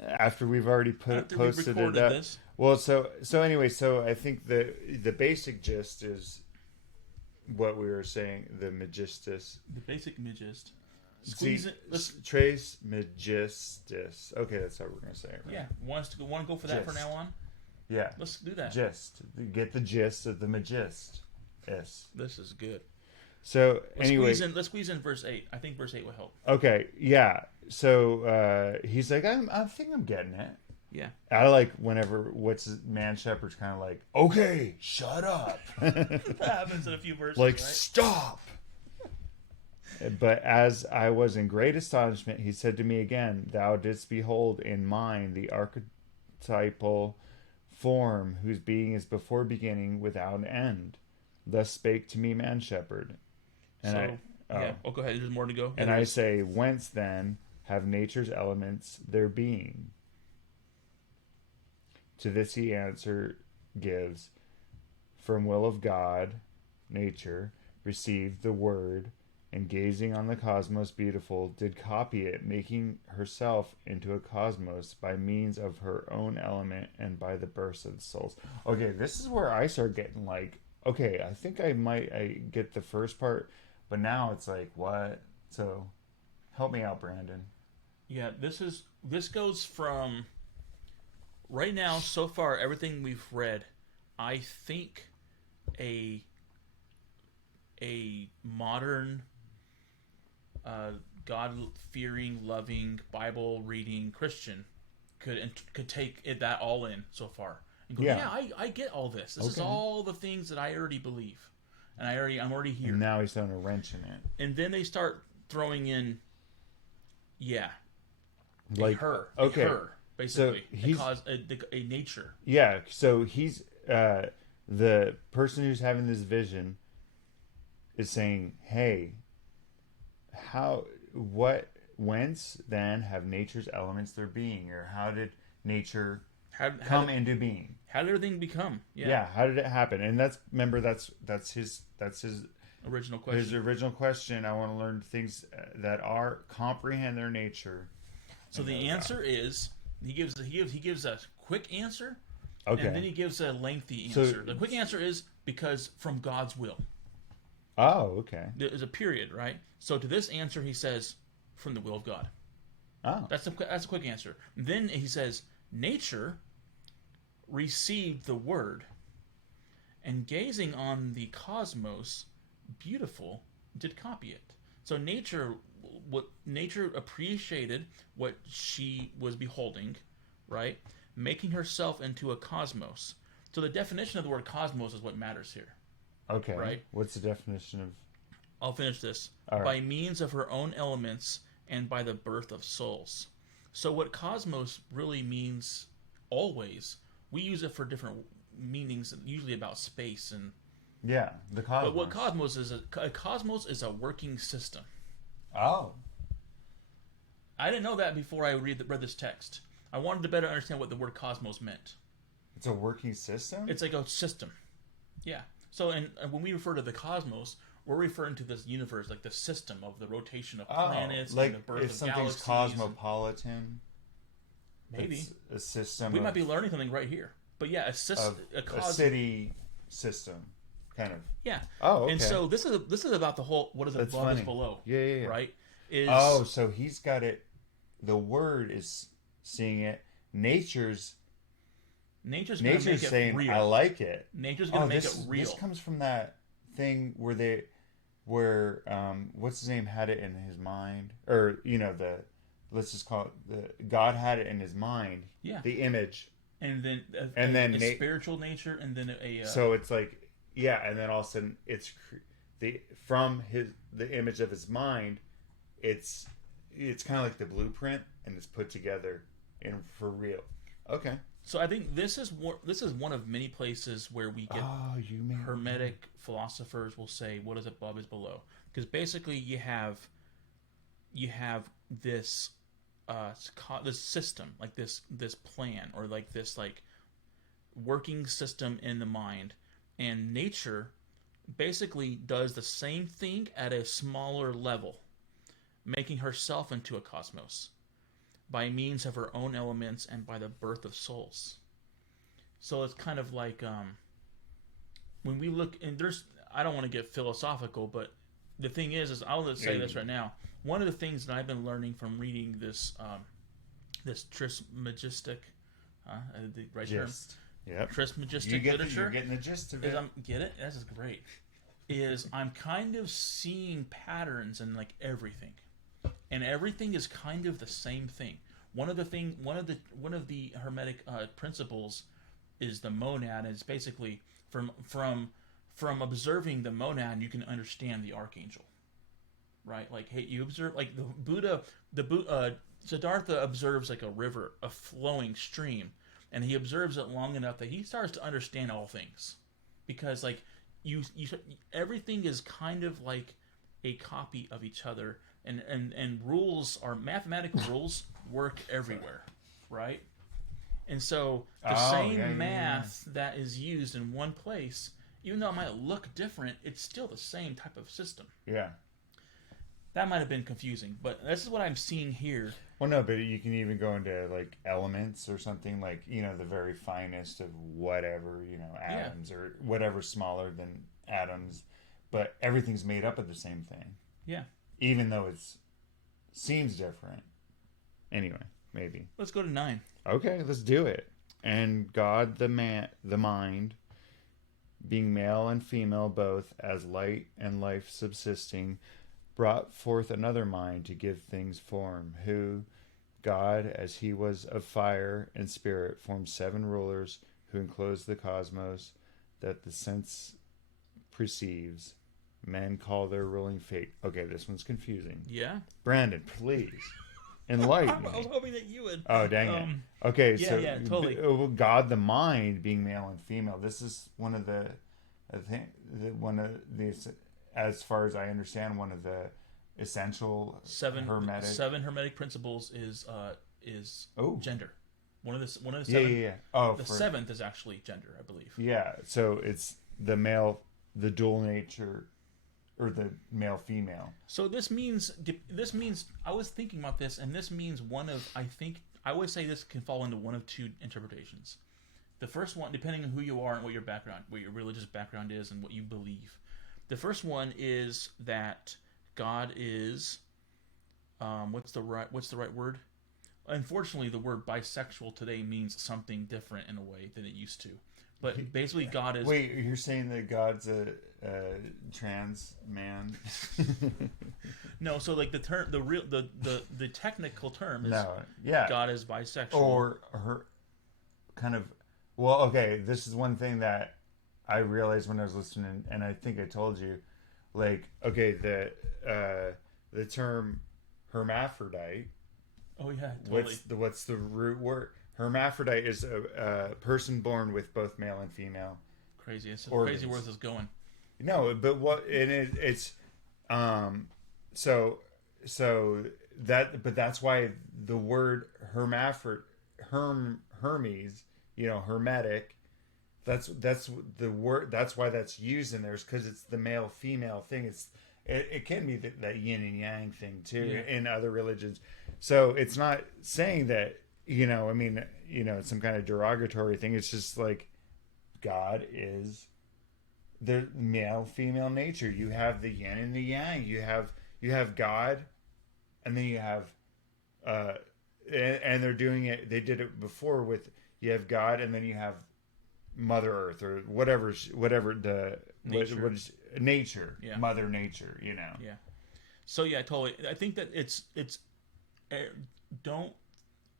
After we've already posted it up. This. Well, so anyway, so I think the basic gist is what we were saying. The magistus. The basic magist. Squeeze it. Trace magistus. Okay, that's how we're gonna say it. Right? Yeah, want to go for that from now on? Yeah. Let's do that. Gist. Get the gist of the magist. Yes. This is good. So anyway, let's squeeze in verse 8. I think verse 8 will help. Okay. Yeah. So he's like, I think I'm getting it. Yeah. I like whenever Man Shepherd's kind of like, okay, shut up. That happens in a few verses. Like, right? Stop. But as I was in great astonishment, he said to me again, Thou didst behold in mind the archetypal form whose being is before beginning without an end. Thus spake to me Man Shepherd. And go ahead. There's more to go. And I say, whence then have nature's elements their being? To this he answer gives, from will of God, nature, received the word, and gazing on the cosmos beautiful, did copy it, making herself into a cosmos by means of her own element and by the birth of the souls. Okay, this is where I start getting like, okay, I think I get the first part, but now it's like, what? So, help me out, Brandon. Yeah, this goes from, right now, so far, everything we've read, I think a modern God-fearing, loving, Bible-reading Christian could take that all in so far and go, I get all this. This is all the things that I already believe, and I'm already here. And now he's throwing a wrench in it. And then they start throwing in, like her, basically, so a nature. Yeah, so he's the person who's having this vision is saying, hey, whence then have nature's elements their being, or how did nature come into being? How did everything become? Yeah, how did it happen? And that's his original question. His original question. I want to learn things that comprehend their nature. So the answer is he gives a quick answer, okay, and then he gives a lengthy answer. The quick answer is because from God's will. Oh, okay. There's a period, right? So to this answer, he says, from the will of God. Oh. That's a quick answer. Then he says, nature received the word, and gazing on the cosmos, beautiful, did copy it. So nature appreciated what she was beholding, right? Making herself into a cosmos. So the definition of the word cosmos is what matters here. Okay. Right? What's the definition of... I'll finish this. All right. By means of her own elements and by the birth of souls. So what cosmos really means, always, we use it for different meanings, usually about space and... Yeah, the cosmos. But what cosmos is, a cosmos is a working system. Oh. I didn't know that before I read this text. I wanted to better understand what the word cosmos meant. It's a working system? It's like a system. Yeah. So when we refer to the cosmos, we're referring to this universe, like the system of the rotation of planets, like and the birth of something's galaxies. cosmopolitan. Maybe. It's a system. We might be learning something right here. But yeah, a city system, kind of. Yeah. Oh, okay. And so this is about the whole, what is above is below. Yeah. Right? So he's got it. The word is seeing it. Nature's going to make saying, it real. I like it. Nature's going to make it real. This comes from that thing where what's his name had it in his mind, or let's just call it God had it in his mind. Yeah. The image. And then a spiritual nature, and then so it's like, yeah, and then all of a sudden it's the image of his mind. it's kind of like the blueprint, and it's put together and for real. Okay. So I think this is one of many places where we get Hermetic philosophers will say what is above is below, because basically you have this this system, like this plan, or like this like working system in the mind, and nature basically does the same thing at a smaller level, making herself into a cosmos by means of her own elements and by the birth of souls. So it's kind of like when we look, and I don't want to get philosophical, but the thing is I'll say this right now. One of the things that I've been learning from reading this Trismegistic, the right term, Trismegistic literature. You're getting the gist of it. Get it? This is great. I'm kind of seeing patterns in like everything, and everything is kind of the same thing. One of the Hermetic principles is the monad. And it's basically from observing the monad, you can understand the archangel, right? Like, hey, you observe like Siddhartha observes like a river, a flowing stream, and he observes it long enough that he starts to understand all things, because like everything is kind of like a copy of each other, and rules are mathematical rules work everywhere, right? And so the same math that is used in one place, even though it might look different, it's still the same type of system. Yeah. That might have been confusing, but this is what I'm seeing here. Well, no, but you can even go into like elements or something, like, the very finest of whatever, atoms or whatever smaller than atoms, but everything's made up of the same thing. Yeah. Even though it seems different. Anyway, maybe. Let's go to 9. Okay, let's do it. And God, the mind, being male and female both, as light and life subsisting, brought forth another mind to give things form, who, God, as he was of fire and spirit, formed 7 rulers who enclose the cosmos that the sense perceives. Men call their ruling fate. Okay, this one's confusing. Yeah? Brandon, please. Enlighten me. I was hoping that you would. Oh, dang it. Okay, yeah, so yeah, totally. God, the mind, being male and female. This is one of the as far as I understand, one of the essential 7 Hermetic principles is gender. One of the 7. Yeah. Oh, the 7th is actually gender, I believe. Yeah, so it's the male, the dual nature, or the male female. So this means I was thinking about this, and this means I would say this can fall into one of 2 interpretations. The first one, depending on who you are and what your religious background is and what you believe. The first one is that God is, what's the right word? Unfortunately, the word bisexual today means something different in a way than it used to. But basically, God is. Wait, you're saying that God's a trans man? No, so like the term, the technical term is God is bisexual, or her kind of. Well, okay, this is one thing that I realized when I was listening, and I think I told you, like, okay, the term hermaphrodite. Oh yeah, totally. What's the root word? Hermaphrodite is a person born with both male and female. Crazy. It's crazy where this is going. No, but it's that's why the word Hermes, Hermetic, that's the word. That's why that's used in there, because it's the male female thing. It can be that yin and yang thing too in other religions. So it's not saying that. It's some kind of derogatory thing. It's just like God is the male female nature. You have the yin and the yang. You have God, and then you have and they're doing it. They did it before with, you have God, and then you have Mother Earth, or whatever the nature. What is nature, Mother Nature. Yeah. So yeah, totally. I think that it's don't.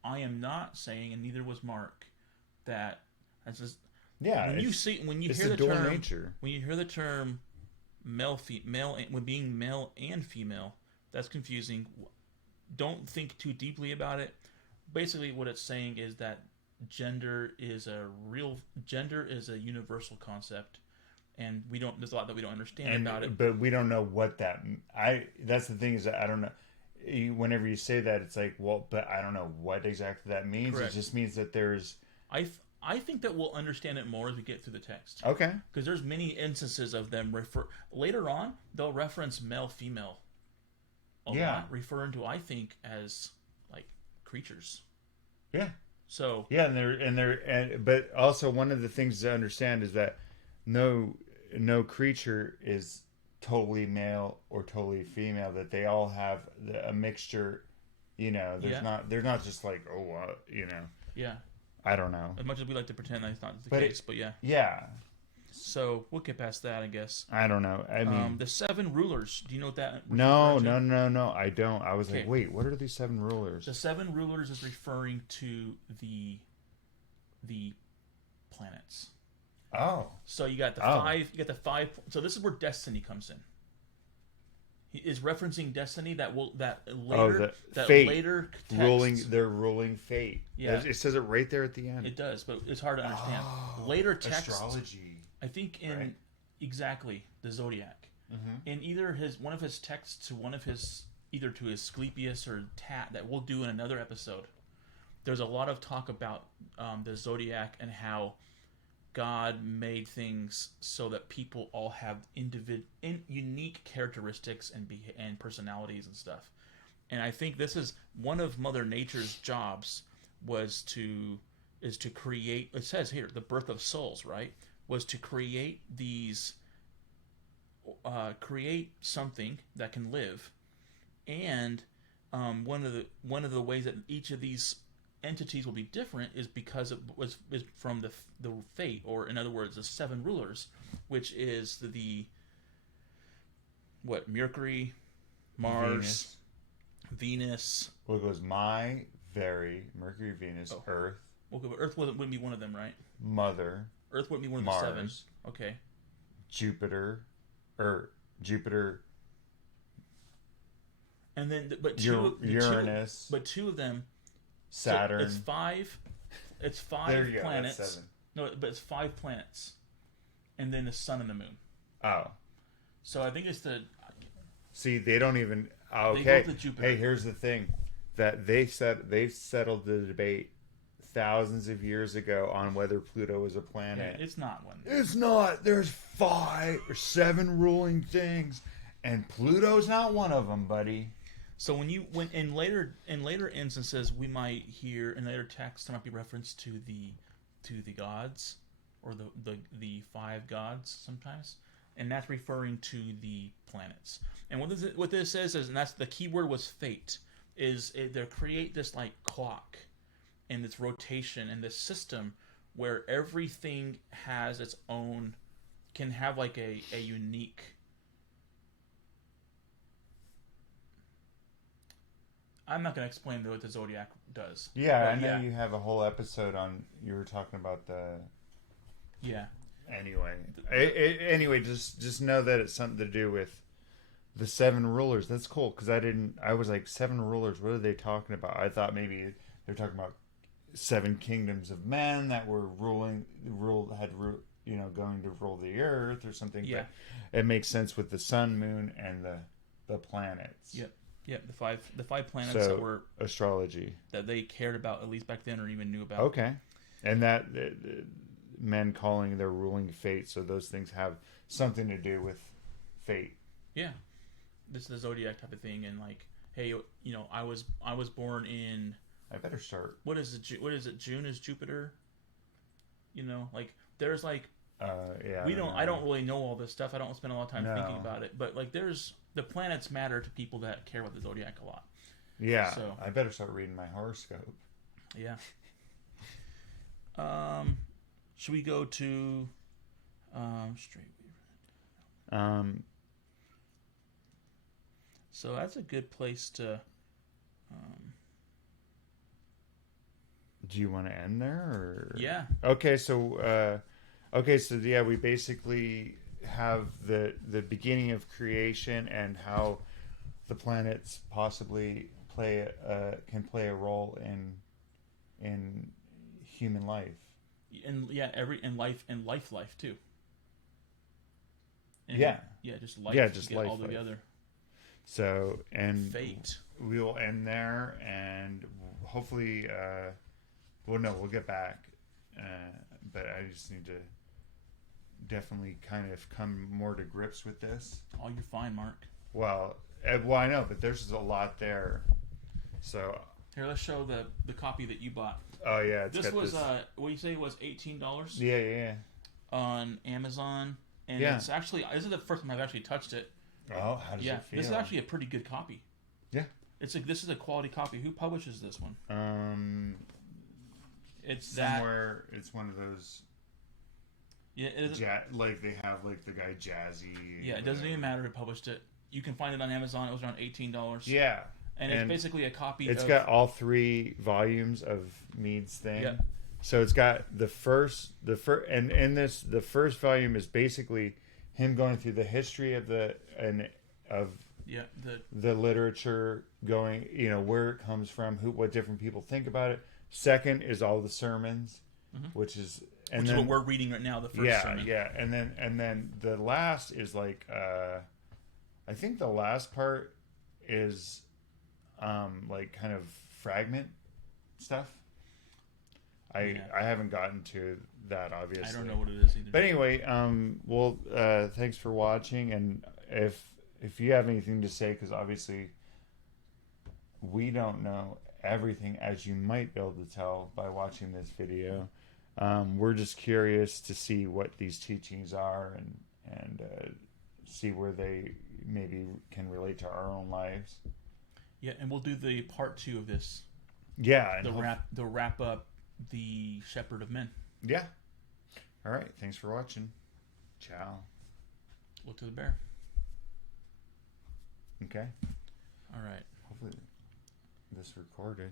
I am not saying, and neither was Mark, that that's just when you hear the term nature. When you hear the term male, when being male and female, That's confusing. Don't think too deeply about it. Basically, what it's saying is that gender is a universal concept, and there's a lot that we don't understand about it. But we don't know what that's the thing, is that I don't know. Whenever you say that, it's like, well, but I don't know what exactly that means. Correct. It just means that there's... I think that we'll understand it more as we get through the text. Okay. Because there's many instances of them later on, they'll reference male, female a lot, referring to, I think, as like creatures. Yeah. So yeah, but also one of the things to understand is that no creature is totally male or totally female. That they all have a mixture. You know, they're not just like, Yeah. I don't know. As much as we like to pretend that's not the case, but yeah. Yeah. So we'll get past that, I guess. I don't know. I mean, the 7 rulers. Do you know what that? No. I don't. I was like, wait, what are these 7 rulers? The 7 rulers is referring to the planets. Oh. So you got the 5. You got the 5. So this is where destiny comes in. He is referencing destiny later they're ruling fate. Yeah. It says it right there at the end. It does, but it's hard to understand. Later text, astrology. I think in exactly the zodiac. Mm-hmm. In either one of his texts to either to his Asclepius or Tat that we'll do in another episode. There's a lot of talk about the zodiac and how God made things so that people all have unique characteristics and personalities and stuff. And I think this is one of Mother Nature's jobs is to create. It says here the birth of souls, right? Was to create create something that can live, and one of the ways that each of these entities will be different is because is from the fate, or in other words, the 7 rulers, which is the Mercury, Mars, Venus. Well, it goes Mercury, Venus, Earth. Okay, but Earth wouldn't be one of them, right? Mother. Earth wouldn't be one of Mars, the 7. Okay. Jupiter. And then, Uranus. But 2 of them. Saturn. So it's 5. It's 5 there you planets. Go, that's 7. No, but it's 5 planets, and then the sun and the moon. Oh. So I think it's the. See, they don't even. Okay. They go to Jupiter. Hey, here's the thing, that they've settled the debate thousands of years ago on whether Pluto was a planet. Yeah, it's not one. It's not. There's 5 or 7 ruling things, and Pluto's not one of them, buddy. So when in later instances, we might hear in later texts there might be reference to the gods, or the 5 gods sometimes, and that's referring to the planets. And what this says is, and that's the key word was fate, they create this like clock and this rotation and this system where everything has its own, can have like a unique. I'm not going to explain what the zodiac does. Yeah, I know you have a whole episode on. You were talking about the. Yeah. Anyway, just know that it's something to do with the 7 rulers. That's cool, because I was like, 7 rulers. What are they talking about? I thought maybe they're talking about 7 kingdoms of men that were going to rule the earth or something. Yeah. But it makes sense with the sun, moon, and the planets. Yep. Yeah, the 5 planets that were astrology that they cared about, at least back then, or even knew about. Okay, and that men calling their ruling fate, so those things have something to do with fate. Yeah, this is the zodiac type of thing, and like, hey, I was born in. I better start. What is it? June is Jupiter. Like there's like. Yeah. I don't really know all this stuff. I don't spend a lot of time thinking about it, but like the planets matter to people that care about the zodiac a lot. Yeah. So I better start reading my horoscope. Yeah. Should we go to straight? So that's a good place to. Do you want to end there, or? Yeah. Okay, so yeah, we basically have the beginning of creation and how the planets possibly can play a role in human life. And life too. And Yeah. Just life. Yeah, just life, all life. together. So, and Fate. we will end there, and hopefully, we'll get back. But I just need to definitely kind of come more to grips with this. Oh, you're fine, Mark. Well, I know, but there's a lot there. So here, let's show the copy that you bought. Oh yeah, this was what you say was $18. Yeah. On Amazon, and it's actually this is the first time I've actually touched it. Oh, how does it feel? This is actually a pretty good copy. Yeah, this is a quality copy. Who publishes this one? It's somewhere. It's one of those. Yeah, it is. Like they have like the guy Jazzy. Yeah, it doesn't even matter who published it. You can find it on Amazon. It was around $18. Yeah, and it's basically a copy. It's got all 3 volumes of Mead's thing. Yeah. So it's got the first, and in this, the first volume is basically him going through the history of the literature, going, where it comes from, what different people think about it. Second is all the sermons, which is what we're reading right now. The first sermon. Yeah, and then the last is like, I think the last part is, like kind of fragment stuff. I haven't gotten to that, obviously. I don't know what it is either. But anyway, thanks for watching, and if you have anything to say, because obviously we don't know everything, as you might be able to tell by watching this video. We're just curious to see what these teachings are, and see where they maybe can relate to our own lives. Yeah, and we'll do the part 2 of this. Yeah, the wrap up the Shepherd of Men. Yeah. All right. Thanks for watching. Ciao. Look to the bear. Okay. All right. Hopefully this recorded.